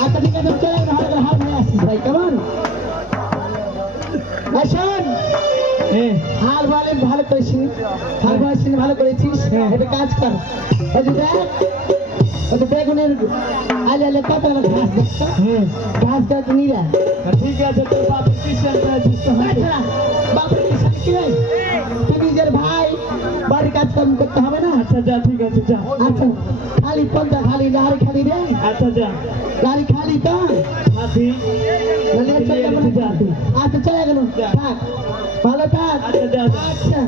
আচ্ছা ঠিক আছে চলে গেল হাল নিয়ে আসিস ভাই কেমন শোন হ্যাঁ হাল বালে ভালো করেছিস হাল বানাচ্ছিস ভালো করেছিস হ্যাঁ। একটা কাজ কর ওই যে দেখ ওই যে বেগুনের আলে আলে কত ঘাস দেখছো হ্যাঁ ঘাস গাছ নিরা ঠিক আছে তোর বাপ কিষান আছিস তো তাছাড়া বাপের কিষান কি রে? তুই নিজের ভাই বাড়ির কাজ কাম করতে হবে না আচ্ছা যা ঠিক আছে যা আচ্ছা খালি পন্থা খালি লাড়ি খালি রে আচ্ছা যা লাড়ি খালি তো হাতি নাহলে চলে যাবো না যা। আচ্ছা চলে গেল যা। থাক ভালো থাক আচ্ছা যা যা আচ্ছা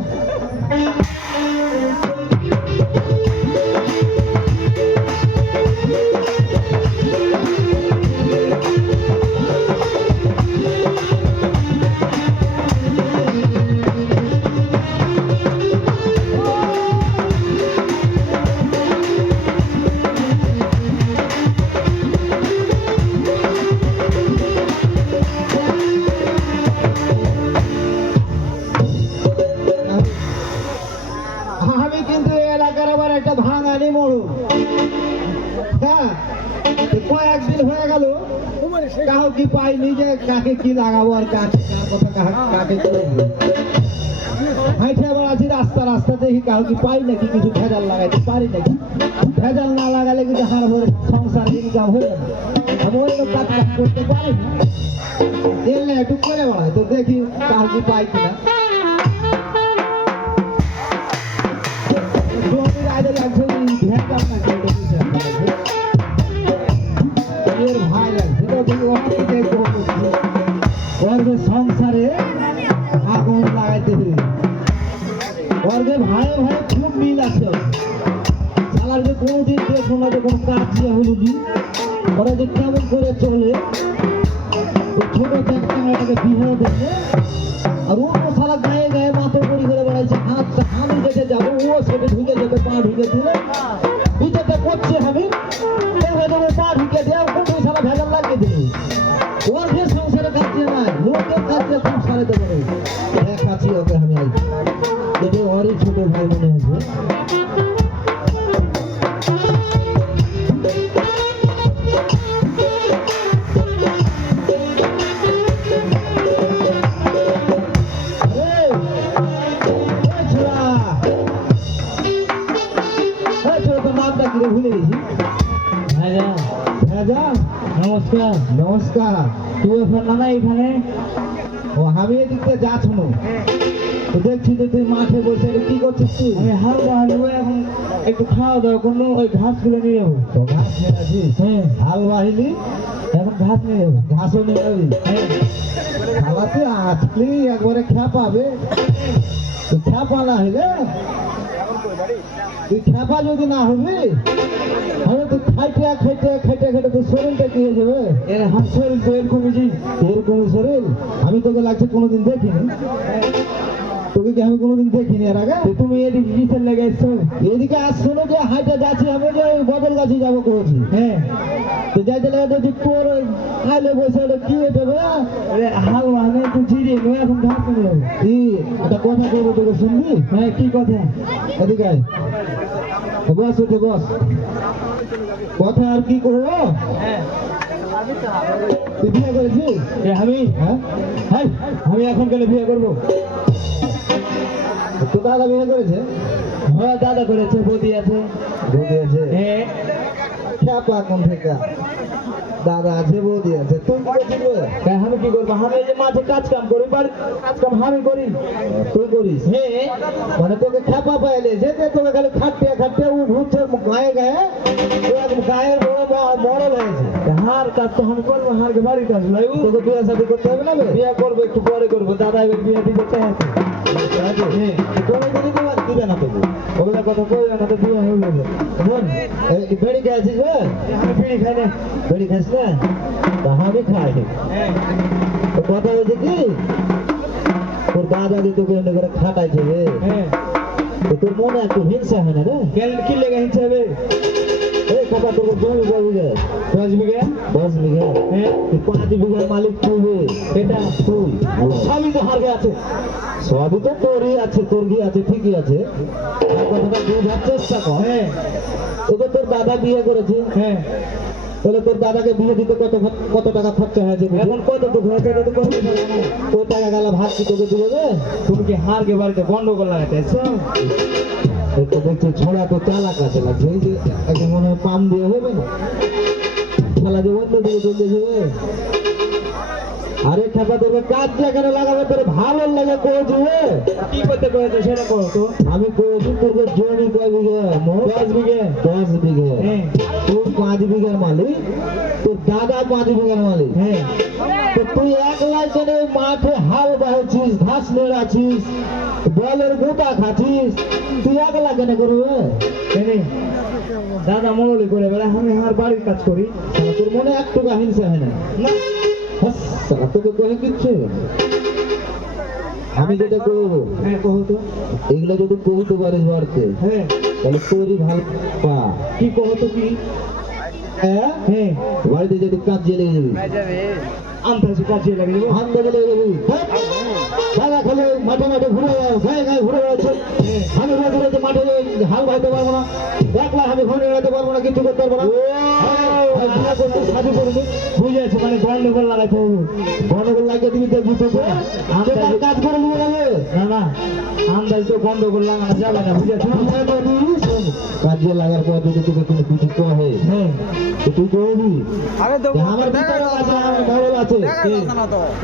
আমি কিন্তু এই এলাকার আবার একটা ভাঙানি মরু হ্যাঁ তো কয়েকদিন হয়ে গেল কাউ কি পাইনি যে কাকে কি লাগাবো আর কাকে কার কথা কাকে কি বলবো। হাইটে আবার আছি রাস্তা রাস্তা দেখি কাউ কি পাই নাকি কিছু ভেজাল লাগাইতে পারি নাকি ভেজাল না লাগালে কিন্তু হার ভরে সংসার ইনকাম হয়ে যাবে আমি অন্য কাজ কাজ করতে পারি না এলে একটু করে বেড়াই তো দেখি কাউ কি পাই কিনা জমির আইডে লাগছে ভেজাল নাকি এটা বুঝে এর ভাই লাগছে তো তুমি অনেক দেখতে হবে ওর যে সংসারে আগুন লাগাইতে হবে ওর যে ভাই ভাই খুব মিল আছে সালার যে কোনোদিন দেখো না যে কোনো কাজ যে হলো দি ওরা যে কেমন করে চলে ওই ছোট দেখতে এটাকে বিহে দেখে আর ও সারা গায়ে গায়ে মাথা করি করে বেড়াইছে আমি যেতে যাবো ও সেটা ঢুকে যাবে পা ঢুকে দিলে ভিতরটা করছে আমি পা ঢুকে দেয় ওকে সারা ভেজাল লাগিয়ে দিল ওর যে সংসারে কাজ দিয়ে নাই লোকের কাজ দিয়ে সংসারে দেবে দেখাচ্ছি ওকে আমি আজ যদি ওরই ছোট ভাই মনে হচ্ছে ভুলে গেছি ভাইয়া রাজা নমস্কার নমস্কার তুই এখন না এখানে ও আমি এদিকে যা শুনো তো দেখছি যে তুই মাঠে বসে এটা কি করছিস তুই আমি হাল বানাবো এখন একটু খাওয়া দাওয়া করলো ওই ঘাসগুলো নিয়ে যাবো তো ঘাস নিয়ে আছিস হ্যাঁ হাল বাহিলি এখন ঘাস নিয়ে যাবো ঘাসও নিয়ে যাবি হ্যাঁ খাওয়াতে আসলি একবারে খ্যাপাবে তুই খ্যাপা না হইলে তুই খ্যাপা যদি না হবি আমি তো খাইতে খেটে খেটে খেটে তোর শরীরটা কি হয়ে যাবে এর হাত শরীর তো এরকমই জি এরকমই শরীর আমি তোকে লাগছে কোনোদিন দেখিনি তোকে কি আমি কোনোদিন দেখিনি এর আগে তো তুমি এদিকে কিসের লেগে এসছো এদিকে আসছো না যে হাইটে যাচ্ছি আমি যে ওই বদল গাছে যাবো করেছি হ্যাঁ তো যাইতে লাগে দেখছি তোর ওই খাইলে বসে ওটা কি হয়ে যাবে আরে হাল মানে একটু জিরিয়ে নেবো এখন ঘাস নিয়ে যাবো কি একটা কথা বলবো তোকে শুনবি হ্যাঁ কি কথা এদিকে আয়। বস উঠে বস কথা আর কি করবো হ্যাঁ তুই বিয়ে করেছিস এ আমি হ্যাঁ হ্যাঁ আমি এখন গেলে বিয়ে করবো তো দাদা বিয়ে করেছে হ্যাঁ দাদা করেছে বৌদি আছে বৌদি আছে হ্যাঁ খ্যাপা কোন থেকে দাদা আছে বৌদি আছে তুই কি করছিস রে? হ্যাঁ, আমি কি করবো আমি এই যে মাঠে কাজ কাম করি বাড়ির কাজ কাম আমি করি তুই করিস হ্যাঁ মানে তোকে খ্যাপা পাইলে যে তোকে খালি খাটতে খাটতে ও ঘুরছে গায়ে গায়ে ও একদম গায়ের বড় মরল হয়েছে হার কাজ তো আমি করবো হারকে বাড়ির কাজ লাগবো তোকে বিয়ে শাদী করতে হবে না বে? বিয়ে করবো একটু পরে করবো দাদা এবার বিয়ে দিতে চাইছে কোনোদিনই দিবে না তোকে ওগুলা কথা কইবে না বেড়ি খেয়েছিস বে? আমি বিড়ি খাই না। বেড়ি খাস না? তা আমি খাই। হ্যাঁ তো কথা বলছে কি তোর দাদা যে তোকে এমনি করে খাটাইছে রে, হ্যাঁ তো তোর মনে একটু হিংসা হয় না রে? কেন কি লেগে হিসাবে এই কথা তোর জমি কয় বিঘে? 10 বিঘা 10 বিঘে। হ্যাঁ তুই 5 বিঘার মালিক তুই বে। এটা তুই সবই তো হারবে আছে সবই তো তোরই আছে, তোর কি আছে, ঠিকই আছে। আর কথাটা বুঝার চেষ্টা কর। হ্যাঁ তোকে তোর দাদা বিয়ে করেছে, হ্যাঁ তাহলে তোর দাদাকে বিয়ে দিতে কত টাকা খরচা হয়েছে? এখন কতটুকু হয়েছে এটা তো করতে পারবো না। ওই টাকা গেল ভাগ কি তোকে দিবে বে? তুমি কি হারকে বাড়িতে গন্ডগোল লাগাতে আসছো? এই তো দেখছি ছোড়া তো চালাক আছে লাগছে। এই যে একটা মনে হয় পাম দিয়ে হবে না, খেলা যে অন্য দিকে চলে যাবে। আরে খেপা তোকে কাজ যেখানে লাগাবে তোর ভালো লাগে কয়েছি বে। কি করতে করেছো সেটা করো তো। আমি কয়েছি তোকে জমি কয় বিঘে? 10 বিঘে 10 বিঘে। হ্যাঁ তুই 5 বিঘার মালিক, তোর দাদা 5 বিঘার মালিক। হ্যাঁ তো তুই একলা কেন মাঠে হাল বাহেছিস, ঘাস নেড়াছিস, বলের গোটা খাচ্ছিস, তুই একলা কেন করবে? এনে দাদা মঙ্গলি করে বেড়া, আমি আর বাড়ির কাজ করি শালা তোর মনে একটু হিংসা হয় না? না। হাস, শালা তোকে কহে কিচ্ছু হবে না। আমি যেটা করবো হ্যাঁ কহো তো। এগুলো যদি কইতে পারিস বাড়তে, হ্যাঁ তাহলে তোরই ভালো পা। কি কহো তো কি। হ্যাঁ, হ্যাঁ বাড়িতে যদি কাজ লেগে যাবি, আনতে কাজে লাগে যাবো। হান্দে লেগে যাবি, দাদা খালি মাঠে মাঠে ঘুরে বেড়াও, গায়ে গায়ে ঘুরে বেড়াচ্ছে। আমি রোজ রোজ মাঠে হাল বাঁধতে পারবো না, একলা আমি ঘুরে বেড়াতে পারবো না, কিছু করতে পারবো না। আর বিয়ে করতে শাদি করবি, বুঝেছি মানে গন্ডগোল লাগাইতে হবে। গন্ডগোল লাগিয়ে দিবি, দেখবি তোকে আমি তার কাজ করে নিবো না রে। না না আন্দাজ তো গন্ডগোল লাগানো যাবে না, বুঝেছো। কাজে লাগার পর যদি তোকে কোনো কিছু কহে, হ্যাঁ তো তুই করবি যে আমার বিচার আছে, আমার বড় আছে,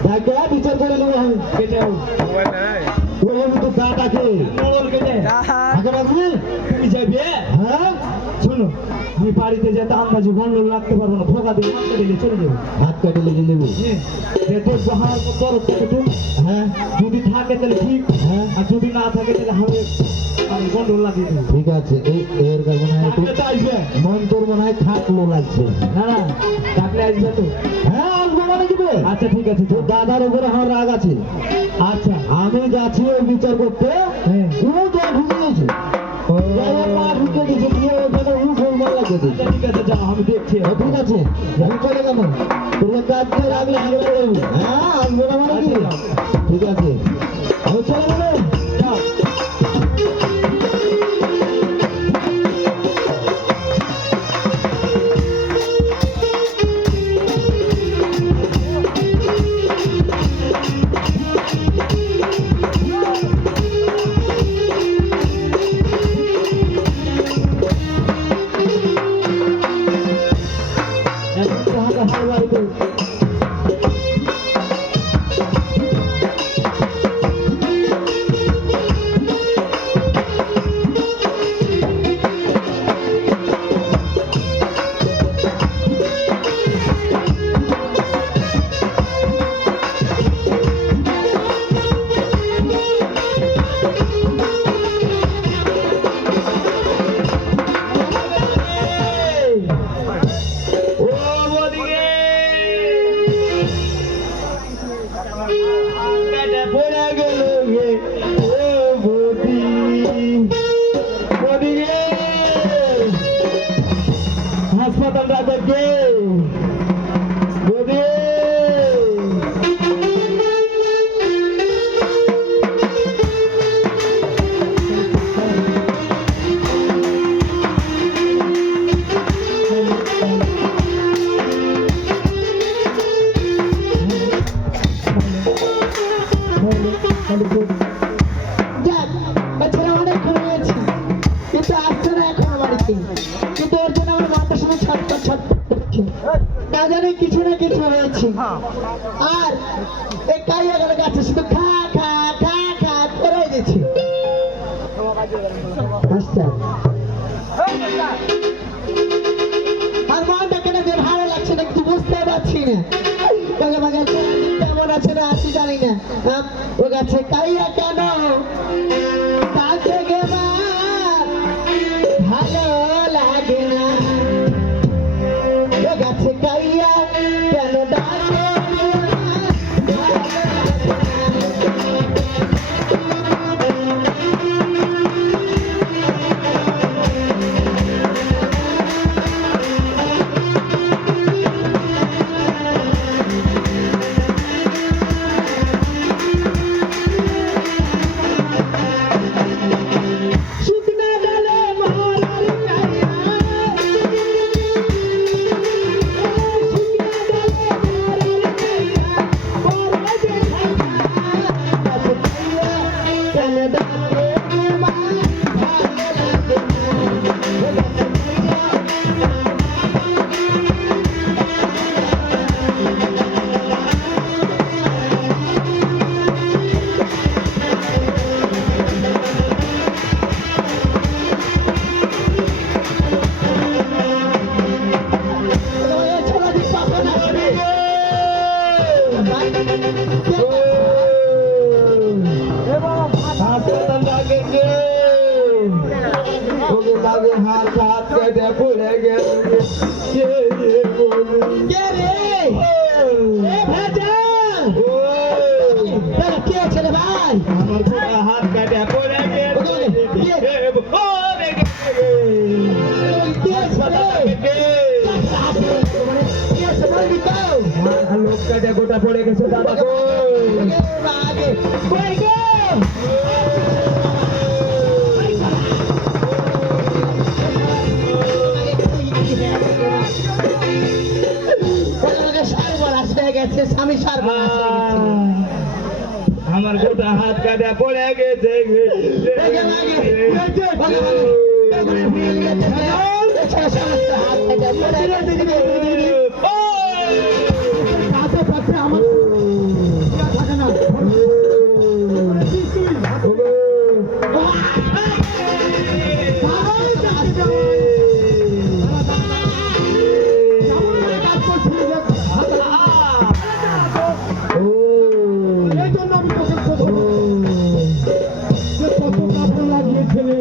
দেখা বিচার করে নেবো আমি। কেটে ওই আমি তো দাদাকে মোড়ল কেটে আগে রাখবি। তুমি যাবে। হ্যাঁ, শোনো আমি বাড়িতে যেতে আন্দাজে গন্ডগোল রাখতে পারবো না, ফোকা দিয়ে হাত দিলে চলে যাবো। হাত কাটে লেগে যাবি। হ্যাঁ দেখবো হার তরফ থেকে তো হ্যাঁ যদি থাকে তাহলে ঠিক, হ্যাঁ, আর যদি না থাকে তাহলে আমি গন্ডগোল লাগিয়ে দেবো। ঠিক আছে। এই এর মনে হয় একটু ডাকলে তো আসবে। মন তোর মনে হয় খাটলো লাগছে। না না ডাকলে আসবে তো। হ্যাঁ, আসবো মানে কি বে? আচ্ছা ঠিক আছে তোর দাদার উপরে আমার রাগ আছে। আচ্ছা আমি যাচ্ছি ওই বিচার করতে, হ্যাঁ ও যা ঢুকে গেছে, পা ঢুকে গেছে, দিয়ে ওখানে উ গোলমাল লাগিয়ে দিয়েছে। আচ্ছা ঠিক আছে যাও আমি দেখছি। ঠিক আছে, আমি চলে গেলাম। তোর কাজ করে রাখলে আসবে না বলবি। হ্যাঁ, আসবে না মানে কি? ঠিক আছে, আমি চলে গেলাম। যাও। এখন তো হাতে হাল বাড়িতে। ও ওদিকে পেটে পড়ে গেল গে ও বদি ওদিকে হাসপাতালটা দেখে বদি যাক, এছাড়া অনেকক্ষণ হয়েছে, কিন্তু আসছে না এখনো বাড়িতে। কিন্তু ওর জন্য আমার মাথার সময় ছটপট ছটপট করছে। না জানি কিছু না কিছু হয়েছে। আর এই কাইয়া গেলে গাছে শুধু খা খা খা খা করেই দিচ্ছে। আচ্ছা, আর মনটা কেন যে ভালো লাগছে না কিছু বুঝতে পারছি না। মাঝে মাঝে কেমন আছে না আছি জানি না। ও গাছে কাইয়া কেন কাছে গেবা ভালো লাগে না। কাটা পড়ে গেছে কে রে বলি কে রে এ ভাইজান দাদা কি হচ্ছে রে ভাই আমার গোটা হাত কাটা পড়ে গেছে পড়ে গেছে কি হচ্ছে রে কি হচ্ছে বলবি তো লোক কাটা গোটা পড়ে গেছে দাদা গো আগে কই গো স্বামী সর্বনাশ আমার গোটা হাত কাটা পড়ে গেছে এই জন্য আমি তোকে কথা বলছি যে কত কাপড় লাগিয়েছিলি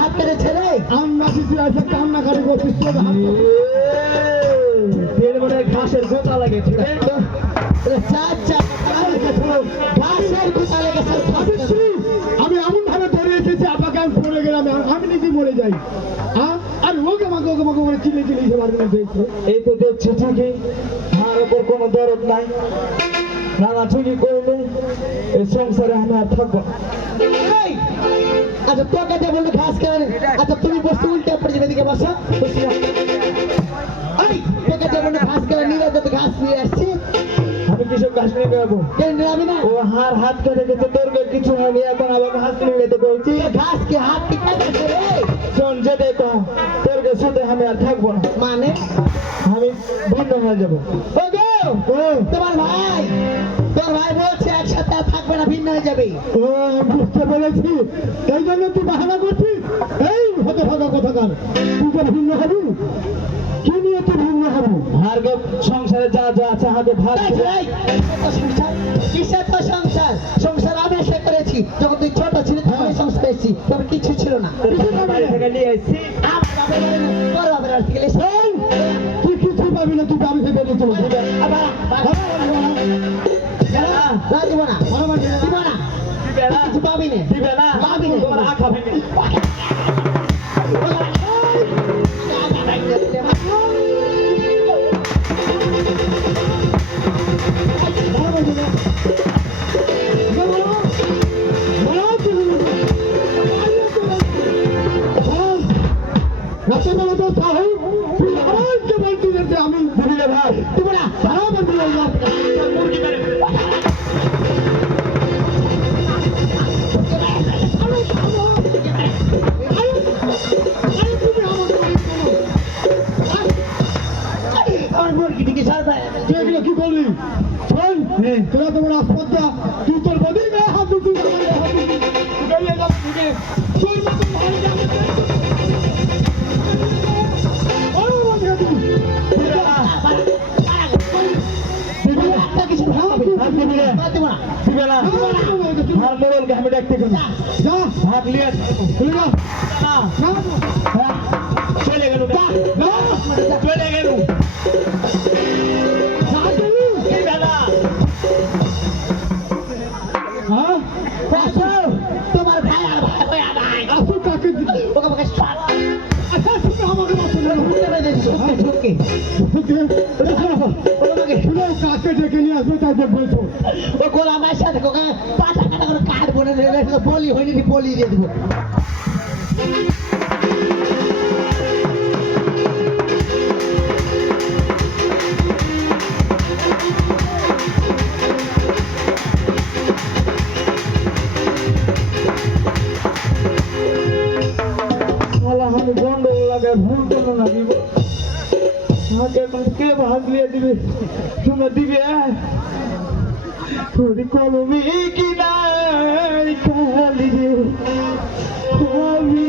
হাত কেটেছে রে আমরা কিছু আছে কান্নাকারি করছিস তোর হাত ঘাসের গোটা লাগে ঠিক আছে আমি এমন ভাবে ধরে এসেছি আপনাকে আমি পড়ে গেলাম আমি নাকি মরে যাই হ্যাঁ আর ওকে মাকে করে চিলে চিলে এসে পারবে না দেখছে এই তো দেখছি ঠিকই আমার ওপর কোনো দরদ নাই নানা ঠিকই করলে এই সংসারে আমি আর থাকবো না। আচ্ছা তোকে যে বললো ঘাস কেন আচ্ছা তুমি বসতে উল্টে পড়ে যাবে এদিকে বসা তোকে যে বললো ঘাস কেন নিয়ে তো ঘাস নিয়ে আসছি আমি কিসব ঘাস নিয়ে বেরোবো কেন নিরাবি না ও হাত কেটে গেছে তোর কিছু হয়নি এখন আবার ঘাস নিয়ে যেতে বলছি ঘাস কি হাত কি কেটেছে রে শোন যেতে তো তোর সাথে আমি আর থাকবো না মানে আমি ভিন্ন হয়ে যাবো ও গো তোমার ভাই তোর ভাই বলছে একসাথে আর থাকবে না ভিন্ন হয়ে যাবে ও বুঝতে পেরেছি এই জন্য তুই বাহানা করছিস এই হতে থাকা কোথাকার তুই তো ভিন্ন হবি কি নিয়ে তুই ভিন্ন হবি আর সংসারে যা যা আছে হাতে ভাগ কিসের তো সংসার সংসার আমি এসে করেছি যখন তুই ছোট ছিলি তখন আমি সংসার এসেছি তখন কিছু ছিল না থেকে নিয়ে এসছি আমার বাবার বাড়ি না, তোর বাবার বাড়ি থেকে এসেছি। এই, তুই কিছু পাবি না তুই বাড়ি থেকে বেরিয়ে চলে যাবি। আবার, না, দিব না দিব না কিছু পাবি না দিবে না পাবি না তোমার আঁখা ভেঙে রাতে বেলা তো সাহস তুই আমাকে বলছিস যে আমি দিলে ভাই দিব না বরাবর দিয়ে যাবো। মুরগি মেরে আমার মুরগি দিকে সারবে তুই এগুলো কি করলি শোন তোরা তোমার আসপদ্দা তুই তোর বদির গায়ে হাত দিচ্ছিস আমার গায়ে হাত দিচ্ছিস বেরিয়ে যাবো থেকে তোর মতো ভালো যাবে একটা কিছু ভাবি দিবে না দিব না দিবে না আর মোড়লকে আমি দেখতে গেলাম যা ভাগ লিয়ে চলে যা না চলে গেল চলে গেল দিবে না হ্যাঁ তোমার ভাই আর ভাই ভাই ভাই আসো কাকে ওকে আমাকে সব আচ্ছা তুমি আমাকে বাঁচানো না ঢুকে বেঁধেছি ঢুকে ঢুকে শুনো কাকে ডেকে নিয়ে আসবে তাই দেখবো ও গোলা আমার সাথে ওকে পাটা কাটা করে কাঠ বনে বলি হয়নি বলি দিয়ে দেবো শালা আমি গন্ডগোল লাগে ভুল করলো না দিব আগে এখন কে ভাগ লিয়ে দিবে তোমরা দিবে তোর কলমে কি নাই খালি রে আমি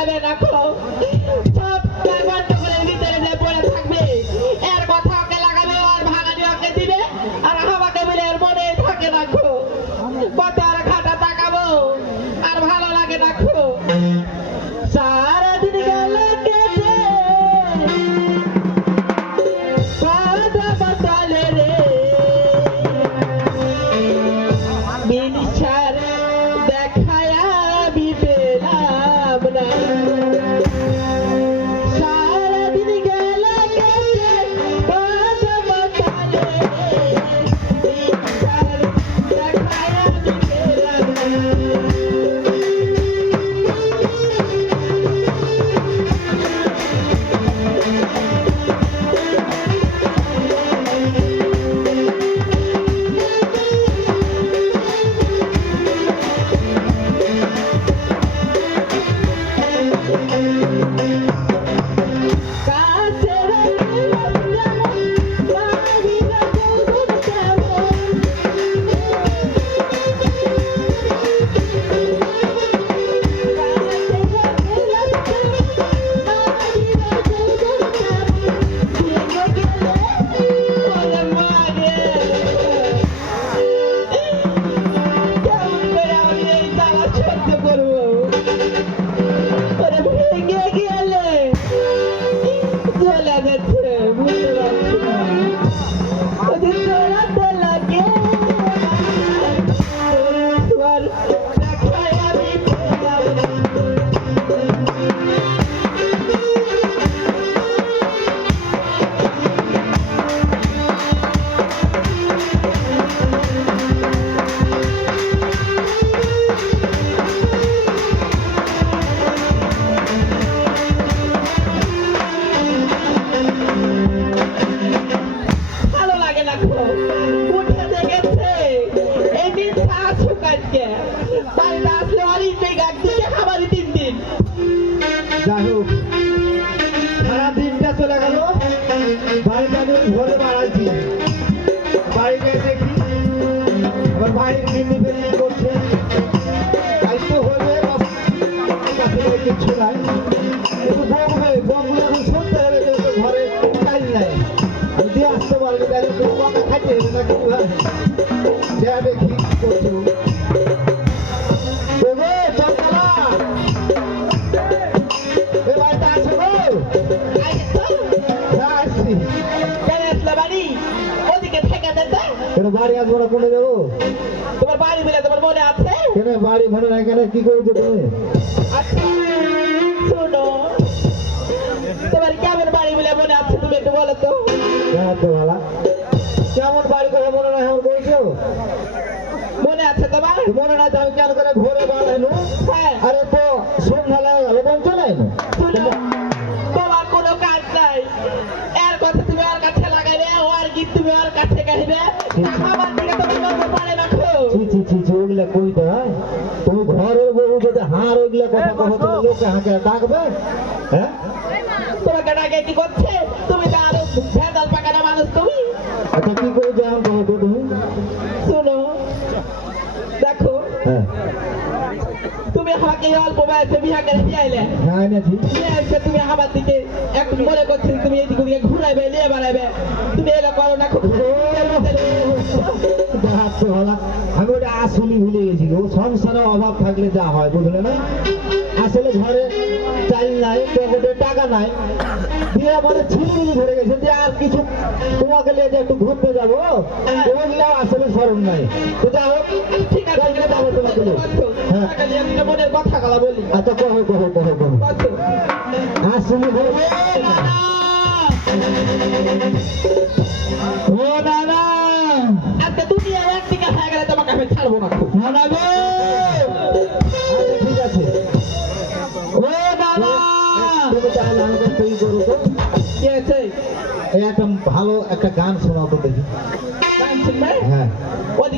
লাগাবে রাখো, সব গন্ডগোলের ভিতরে যে পড়ে থাকবে, এর কথা ওকে লাগাবে, আর ভাঙানি ওকে দিবে, আর আমাকে বলে এর মনে থাকে রাখো, কত আর খাটা তাকাবো, আর ভালো লাগে রাখো। সারাদিন গেল কেটে কথা বদলে রে, মিনিচার দেখায় আমি পেলাম না। সারাদিন গেল কেটে কথা বদলে রে, মিনিচার দেখায় আমি পেলাম না। ভালো লাগে না খুব, উঠে দেখেছে এমনি শ্বাস শুকাচ্ছে, বাড়িতে আসলে অলিম্পিক একদিকে খাবারই 3 দিন। যাই হোক, সারা দিনটা চলে গেল, বাড়িতে আমি ঘরে বাড়াইছি, বাড়িতে দেখি আবার বাড়ির কিডনি ফেলি করছে, দায়িত্ব হলে কাছে কিচ্ছু নাই, একটু বকবে, বকগুলো এখন শুনতে হবে, যেহেতু ঘরে টাইম নাই, আমি দিয়ে আসতে পারবি, তাহলে তো বকা খাইতে হবে না কিছু হয়, যা দেখি করছো দেবো চন্দনা, এ বাড়িতে আছো গো? হ্যাঁ, আসছি। কেন আসলে বাড়ি? ওদিকে থেকে যেতে। কেন বাড়ি আসবো না, কোনে যাবো? তোমার বাড়ি বলে তোমার মনে আছে? কেন বাড়ি মনে নাই, কেন কি করছো তুমি? আচ্ছা, শোনো, তোমার কেমন বাড়ি বলে মনে আছে তুমি একটু বলো তো। কেমন তো ভালা, কেমন বাড়ি কথা মনে নাই আমার বলছো? মনে আছে তোমার? মনে নাই তো আমি কেন করে ঘরে বাড়াইলো? হ্যাঁ। আরে তো সন্ধ্যা গেল বলছো নাই না? শোনো, তোমার কোনো কাজ নাই, এর কথা তুমি ওর কাছে লাগাইলে, ওর গীত তুমি ওর কাছে গাইবে, আমার দিকে তুমি বলতে পারে রাখো। ছি ছি ছি ছি, ওগুলা কইতে হয়? তুমি ঘরের বউ যদি হার ওইগুলা কথা কहो তো লোকে হাঁকে ডাকবে? হ্যাঁ, তোমাকে ডাকে কি করছে? তুমি তো আরো ভেজাল পাকানো মানুষ তুমি। আচ্ছা কি করে যেমন কहो তো তুমি? শোনো, দেখো, হ্যাঁ তুমি আমাকে এই অল্প বয়সে বিয়ে করে দিয়ে আইলে, হ্যাঁ এনেছি। দিয়ে এসে তুমি আমার দিকে একটু মনে করছি তুমি এদিক ওদিকে ঘুরাইবে, নিয়ে বেড়াইবে, তুমি এলো করো না খুব। দেখাচ্ছে ভালা, আমি ওটা আসলে ভুলে গেছি, ও সংসারে অভাব থাকলে যা হয় বুঝলে না, আসলে ঘরে চাল নাই, পকেটে টাকা নাই, দিয়ে মানে ছিলমিলি ধরে গেছে যে আর কিছু তোমাকে নিয়ে যে একটু ঘুরতে যাবো, ওগুলো আসলে স্মরণ নাই, তো যা হোক ঠিক আছে, কালকে যাবো তোমাকে নিয়ে। হ্যাঁ খালি আমি তো মনের কথা গলা বলি। আচ্ছা কহো কহো কহো কহো, বুঝছো? আসলে ঘরে ও দাদা, আজকে দুনিয়া একদিকে হয়ে গেলে তোমাকে আমি ছাড়বো না খুব। দাদা গো, আচ্ছা ঠিক আছে, ও দাদা তুমি তাহলে আমাকে তৈরি করো তো, কি আছে? এই একটা ভালো একটা গান শোনাও তো দেখি। গান শুনবে? হ্যাঁ ওই